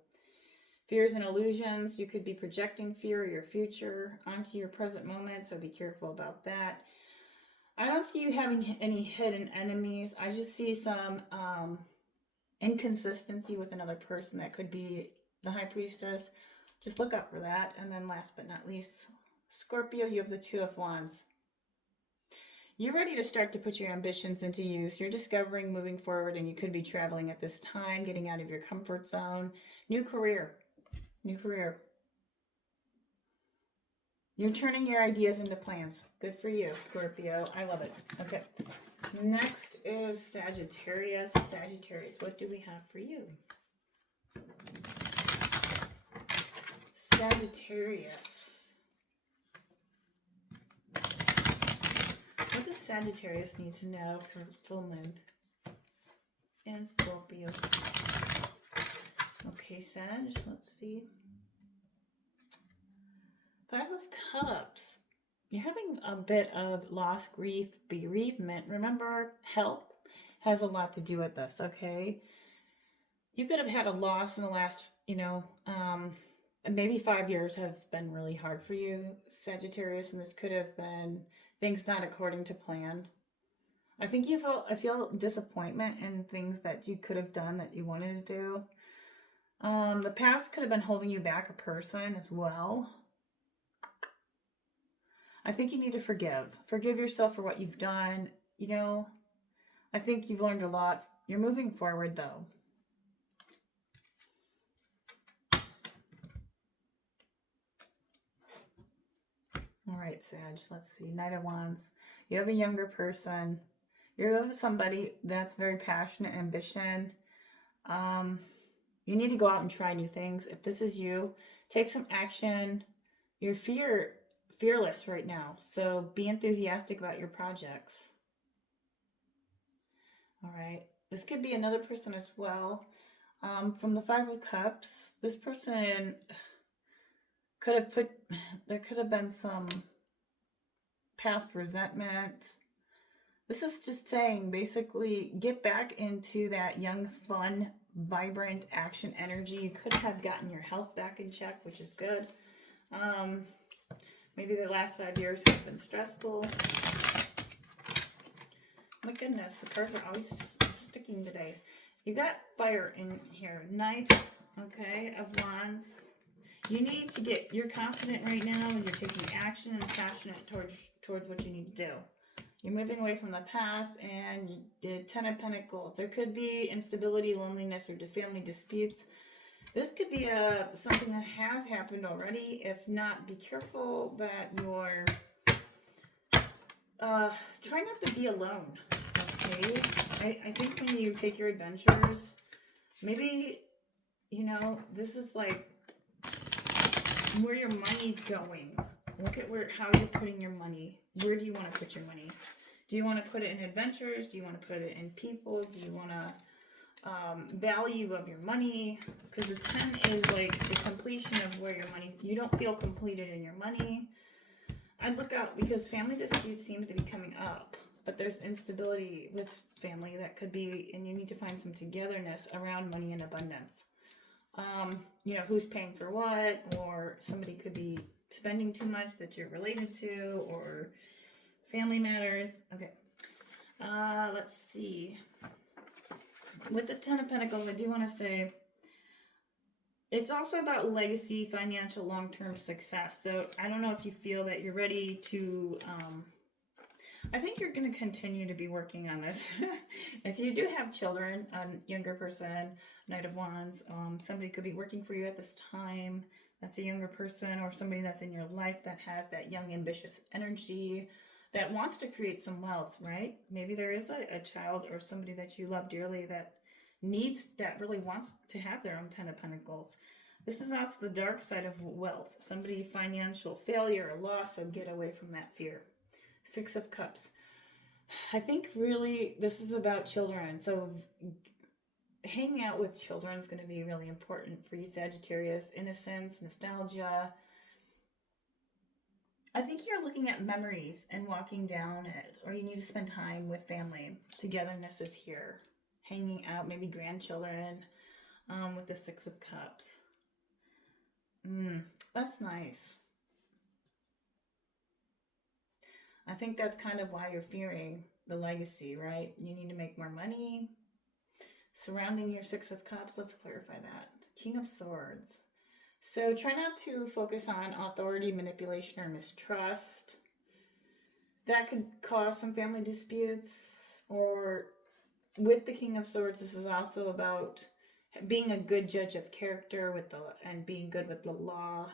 fears and illusions. You could be projecting fear of your future onto your present moment, so be careful about that. I don't see you having any hidden enemies. I just see some inconsistency with another person that could be the High Priestess. Just look out for that. And then last but not least, Scorpio, you have the Two of Wands. You're ready to start to put your ambitions into use. You're discovering, moving forward, and you could be traveling at this time, getting out of your comfort zone. New career. You're turning your ideas into plans. Good for you, Scorpio. I love it. Okay. Next is Sagittarius. Sagittarius, what do we have for you? Sagittarius. What does Sagittarius need to know for full moon? And Scorpio. Okay, Sag, let's see. Five of Cups. You're having a bit of loss, grief, bereavement. Remember, health has a lot to do with this, okay? You could have had a loss in the last, maybe 5 years have been really hard for you, Sagittarius, and this could have been things not according to plan. I think I feel disappointment in things that you could have done that you wanted to do. The past could have been holding you back, a person as well. I think you need to forgive. Forgive yourself for what you've done. You know, I think you've learned a lot. You're moving forward, though. All right, Sag, let's see. Knight of Wands. You have a younger person. You're with somebody that's very passionate, ambition. Um, you need to go out and try new things. If this is you, take some action. You're fearless right now, so be enthusiastic about your projects. All right. This could be another person as well. From the Five of Cups, this person could have put, there could have been some past resentment. This is just saying basically get back into that young, fun, vibrant action energy. You could have gotten your health back in check, which is good. Maybe the last 5 years have been stressful. My goodness, the cards are always sticking today. You got fire in here. Knight, okay, of Wands. You need to get, you're confident right now and you're taking action and passionate towards what you need to do. You're moving away from the past, and the Ten of Pentacles. There could be instability, loneliness, or family disputes. This could be something that has happened already. If not, be careful that you're try not to be alone. Okay, I think when you take your adventures, maybe, you know, this is like where your money's going. Look at how you're putting your money. Where do you want to put your money? Do you want to put it in adventures? Do you want to put it in people? Do you want to value of your money? Because the 10 is like the completion of where your money's. You don't feel completed in your money. I'd look out because family disputes seem to be coming up, but there's instability with family that could be, and you need to find some togetherness around money and abundance. You know, who's paying for what, or somebody could be spending too much that you're related to, or family matters. Okay. Let's see. With the Ten of Pentacles, I do want to say it's also about legacy, financial, long-term success. So I don't know if you feel that you're ready to, I think you're going to continue to be working on this. If you do have children, a younger person, Knight of Wands, somebody could be working for you at this time. That's a younger person, or somebody that's in your life that has that young, ambitious energy that wants to create some wealth, right? Maybe there is a child or somebody that you love dearly that really wants to have their own Ten of Pentacles. This is also the dark side of wealth. Somebody financial failure or loss, so get away from that fear. Six of Cups. I think really this is about children. So hanging out with children is going to be really important for you, Sagittarius. Innocence, nostalgia. I think you're looking at memories and walking down it, or you need to spend time with family. Togetherness is here. Hanging out, maybe grandchildren, with the Six of Cups. That's nice. I think that's kind of why you're fearing the legacy, right? You need to make more money. Surrounding your Six of Cups, let's clarify that. King of Swords. So try not to focus on authority, manipulation, or mistrust. That could cause some family disputes. Or with the King of Swords, this is also about being a good judge of character and being good with the law,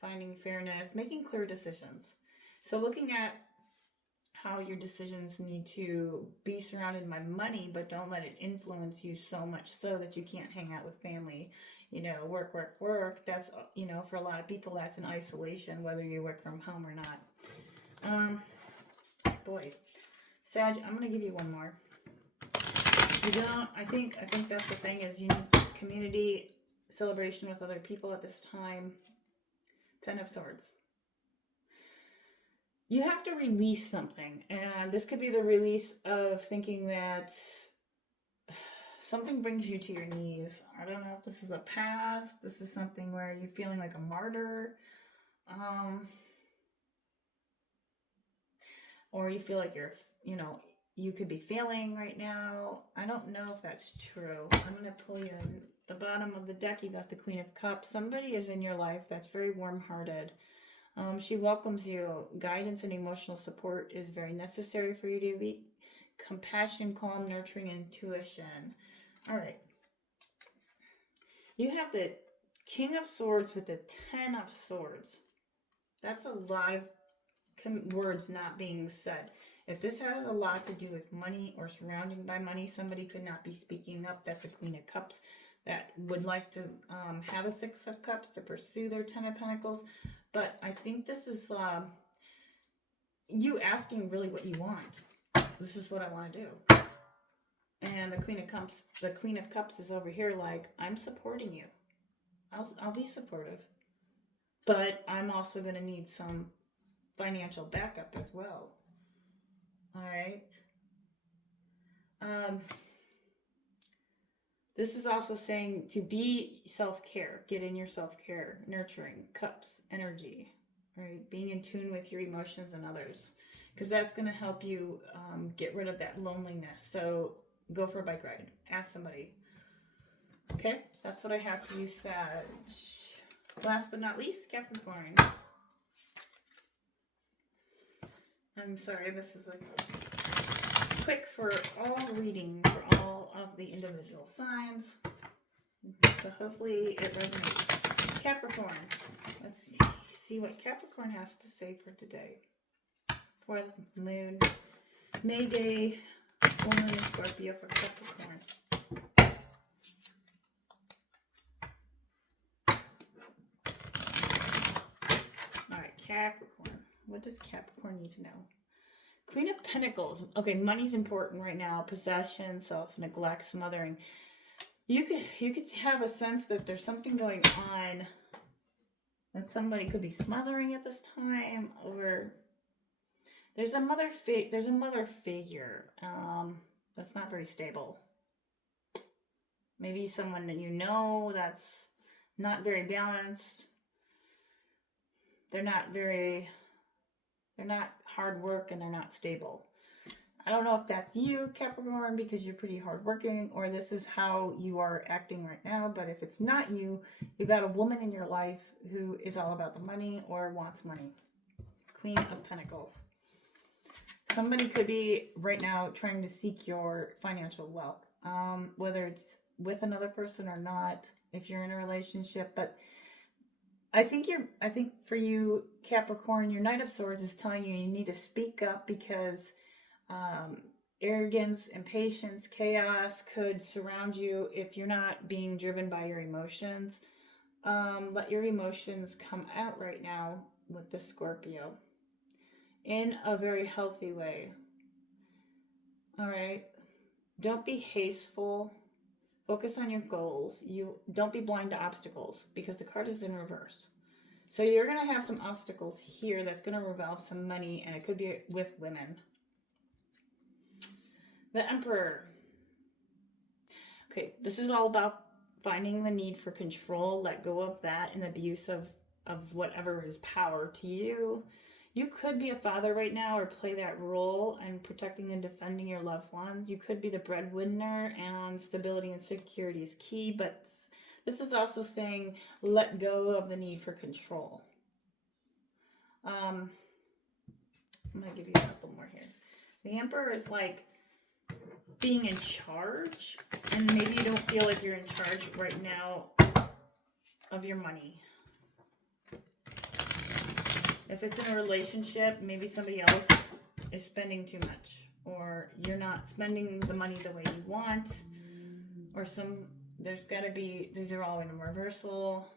finding fairness, making clear decisions. So looking at how your decisions need to be surrounded by money, but don't let it influence you so much so that you can't hang out with family. You know, work, work, work. That's, you know, for a lot of people, that's an isolation, whether you work from home or not. Boy, Sag, I'm going to give you one more. You don't, I think that's the thing is you need community, celebration with other people at this time. Ten of Swords. You have to release something, and this could be the release of thinking that something brings you to your knees. I don't know if this is a past. This is something where you're feeling like a martyr. Or you feel like you're, you know, you could be failing right now. I don't know if that's true. I'm going to pull you in the bottom of the deck. You got the Queen of Cups. Somebody is in your life that's very warm-hearted. She welcomes you. Guidance and emotional support is very necessary for you to be. Compassion, calm, nurturing, intuition. All right. You have the King of Swords with the Ten of Swords. That's a lot of words not being said. If this has a lot to do with money or surrounding by money, somebody could not be speaking up. That's a Queen of Cups that would like to have a Six of Cups to pursue their Ten of Pentacles. But I think this is you asking really what you want. This is what I want to do. And the Queen of Cups is over here like, I'm supporting you. I'll be supportive. But I'm also going to need some financial backup as well. All right. This is also saying to be self-care, get in your self-care, nurturing, cups, energy, right? Being in tune with your emotions and others, because that's going to help you get rid of that loneliness. So go for a bike ride. Ask somebody. Okay, that's what I have for you, Sag. Last but not least, Capricorn. I'm sorry, this is a quick for all reading for all of the individual signs. So hopefully it resonates. Capricorn. Let's see what Capricorn has to say for today. For the moon. May Day, full moon in Scorpio for Capricorn. Alright, Capricorn. What does Capricorn need to know? Queen of Pentacles. Okay, money's important right now. Possession, self-neglect, smothering. You could have a sense that there's something going on that somebody could be smothering at this time, or there's a mother figure that's not very stable. Maybe someone that you know that's not very balanced. They're not hard work and they're not stable. I don't know if that's you, Capricorn, because you're pretty hardworking, or this is how you are acting right now. But if it's not you, you got a woman in your life who is all about the money or wants money. Queen of Pentacles. Somebody could be right now trying to seek your financial wealth, whether it's with another person or not, if you're in a relationship. But I think for you, Capricorn, your Knight of Swords is telling you need to speak up, because arrogance, impatience, chaos could surround you if you're not being driven by your emotions. Let your emotions come out right now with the Scorpio in a very healthy way. All right. Don't be hasteful. Focus on your goals. You don't be blind to obstacles, because the card is in reverse. So you're going to have some obstacles here that's going to revolve some money, and it could be with women. The Emperor. Okay, this is all about finding the need for control. Let go of that and abuse of whatever is power to you. You could be a father right now or play that role and protecting and defending your loved ones. You could be the breadwinner, and stability and security is key. But this is also saying let go of the need for control. I'm going to give you a couple more here. The Emperor is like being in charge, and maybe you don't feel like you're in charge right now of your money. If it's in a relationship, maybe somebody else is spending too much, or you're not spending the money the way you want, or there's got to be, these are all in a reversal.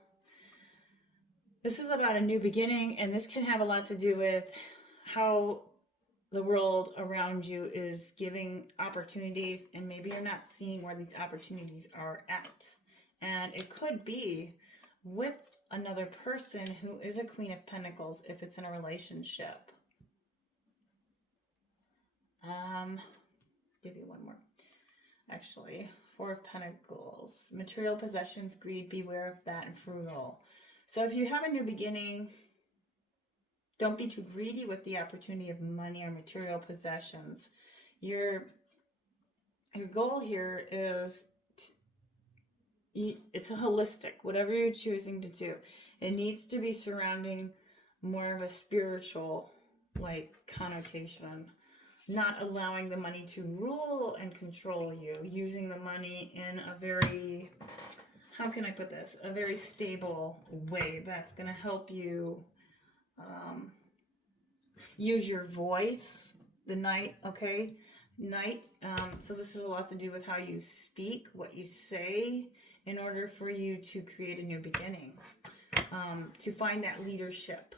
This is about a new beginning, and this can have a lot to do with how the world around you is giving opportunities, and maybe you're not seeing where these opportunities are at. And it could be with another person who is a Queen of Pentacles if it's in a relationship. Give you one more. Actually, Four of Pentacles. Material possessions, greed, beware of that, and frugal. So if you have a new beginning, don't be too greedy with the opportunity of money or material possessions. Your goal here is, it's a holistic, whatever you're choosing to do. It needs to be surrounding more of a spiritual like connotation. Not allowing the money to rule and control you, using the money in a very, how can I put this? A very stable way that's going to help you use your voice. The night, okay? Night. So this has a lot to do with how you speak, what you say, in order for you to create a new beginning. To find that leadership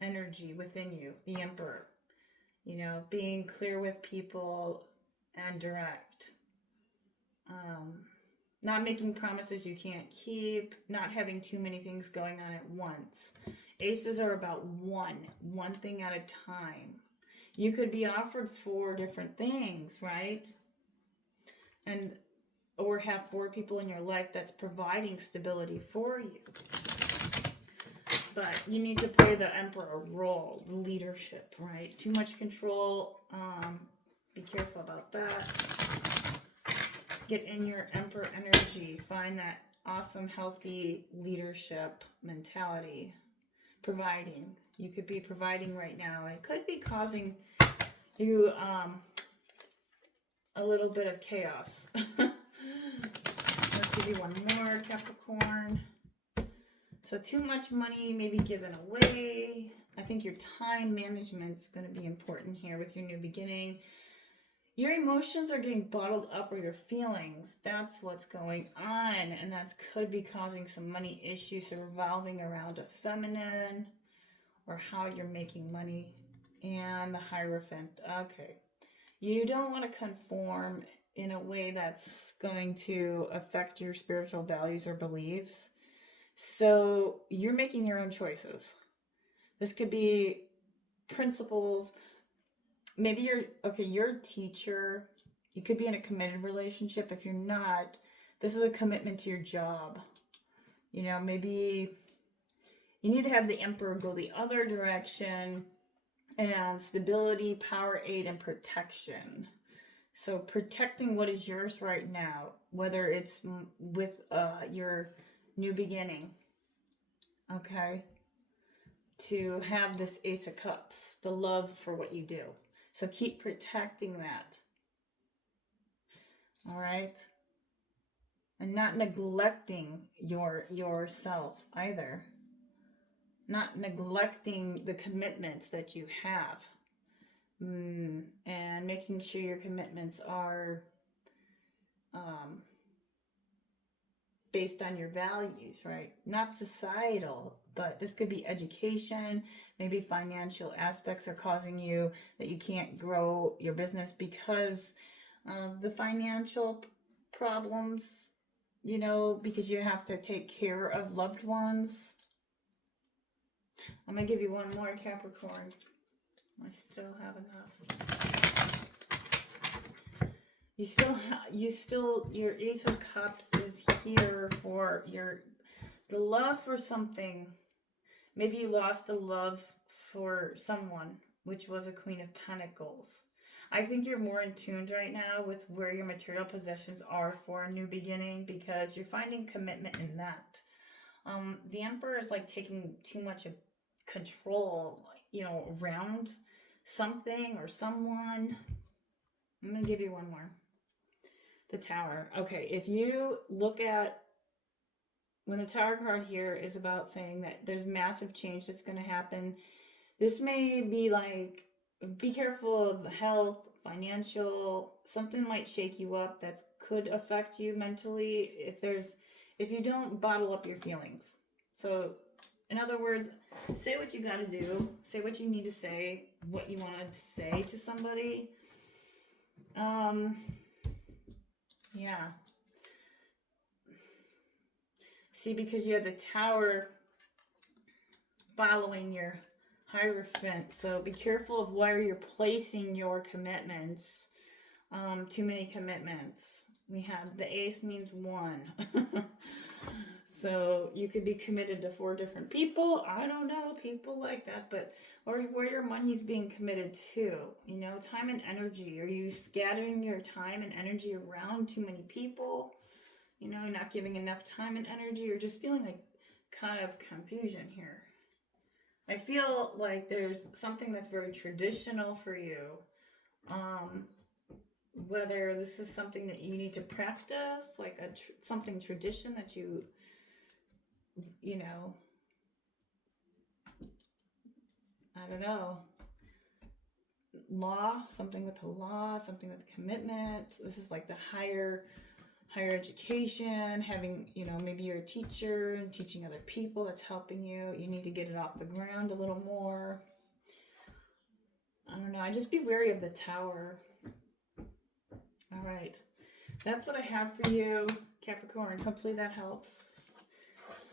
energy within you, the Emperor. You know, being clear with people and direct. Not making promises you can't keep. Not having too many things going on at once. Aces are about one thing at a time. You could be offered 4 different things, right? And or have 4 people in your life that's providing stability for you. But you need to play the Emperor role, the leadership, right? Too much control. Be careful about that. Get in your Emperor energy. Find that awesome, healthy leadership mentality. Providing. You could be providing right now. And it could be causing you a little bit of chaos. Let's give you one more, Capricorn. So too much money maybe given away. I think your time management is going to be important here with your new beginning. Your emotions are getting bottled up, or your feelings. That's what's going on. And that could be causing some money issues revolving around a feminine or how you're making money. And the Hierophant. Okay. You don't want to conform in a way that's going to affect your spiritual values or beliefs. So you're making your own choices. This could be principles. Maybe you're a teacher. You could be in a committed relationship. If you're not, this is a commitment to your job. You know, maybe you need to have the Emperor go the other direction, and stability, power, aid, and protection. So protecting what is yours right now, whether it's with your new beginning. Okay, to have this Ace of Cups, the love for what you do. So keep protecting that. All right? And not neglecting yourself either. Not neglecting the commitments that you have. And making sure your commitments are based on your values, right? Not societal, but this could be education. Maybe financial aspects are causing you that you can't grow your business because of the financial problems, you know, because you have to take care of loved ones. I'm going to give you one more, Capricorn. I still have enough. Your Ace of Cups is here for the love for something. Maybe you lost a love for someone, which was a Queen of Pentacles. I think you're more in tune right now with where your material possessions are for a new beginning, because you're finding commitment in that. The Emperor is like taking too much control, you know, around something or someone. I'm going to give you one more. The Tower. Okay, if you look at when the Tower card here is about saying that there's massive change that's going to happen, this may be like, be careful of health, financial, something might shake you up that could affect you mentally if you don't bottle up your feelings. So, in other words, say what you got to do, say what you need to say, what you want to say to somebody. Yeah. See, because you have the Tower following your Hierophant, so be careful of where you're placing your commitments. Too many commitments. We have the Ace means 1. So you could be committed to 4 different people. I don't know, people like that, but or where your money's being committed to. You know, time and energy. Are you scattering your time and energy around too many people? You know, not giving enough time and energy, or just feeling like kind of confusion here. I feel like there's something that's very traditional for you. Um, whether this is something that you need to practice, like something tradition that you know, I don't know, law, something with the law, something with commitment. This is like the higher education, having, you know, maybe you're a teacher and teaching other people, that's helping you. You need to get it off the ground a little more. I don't know. I just be wary of the Tower. All right. That's what I have for you, Capricorn. Hopefully that helps.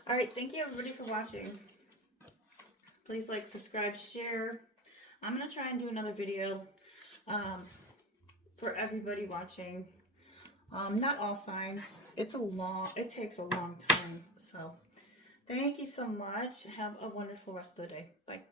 All right. Thank you, everybody, for watching. Please like, subscribe, share. I'm going to try and do another video for everybody watching. Not all signs. It takes a long time. So thank you so much. Have a wonderful rest of the day. Bye.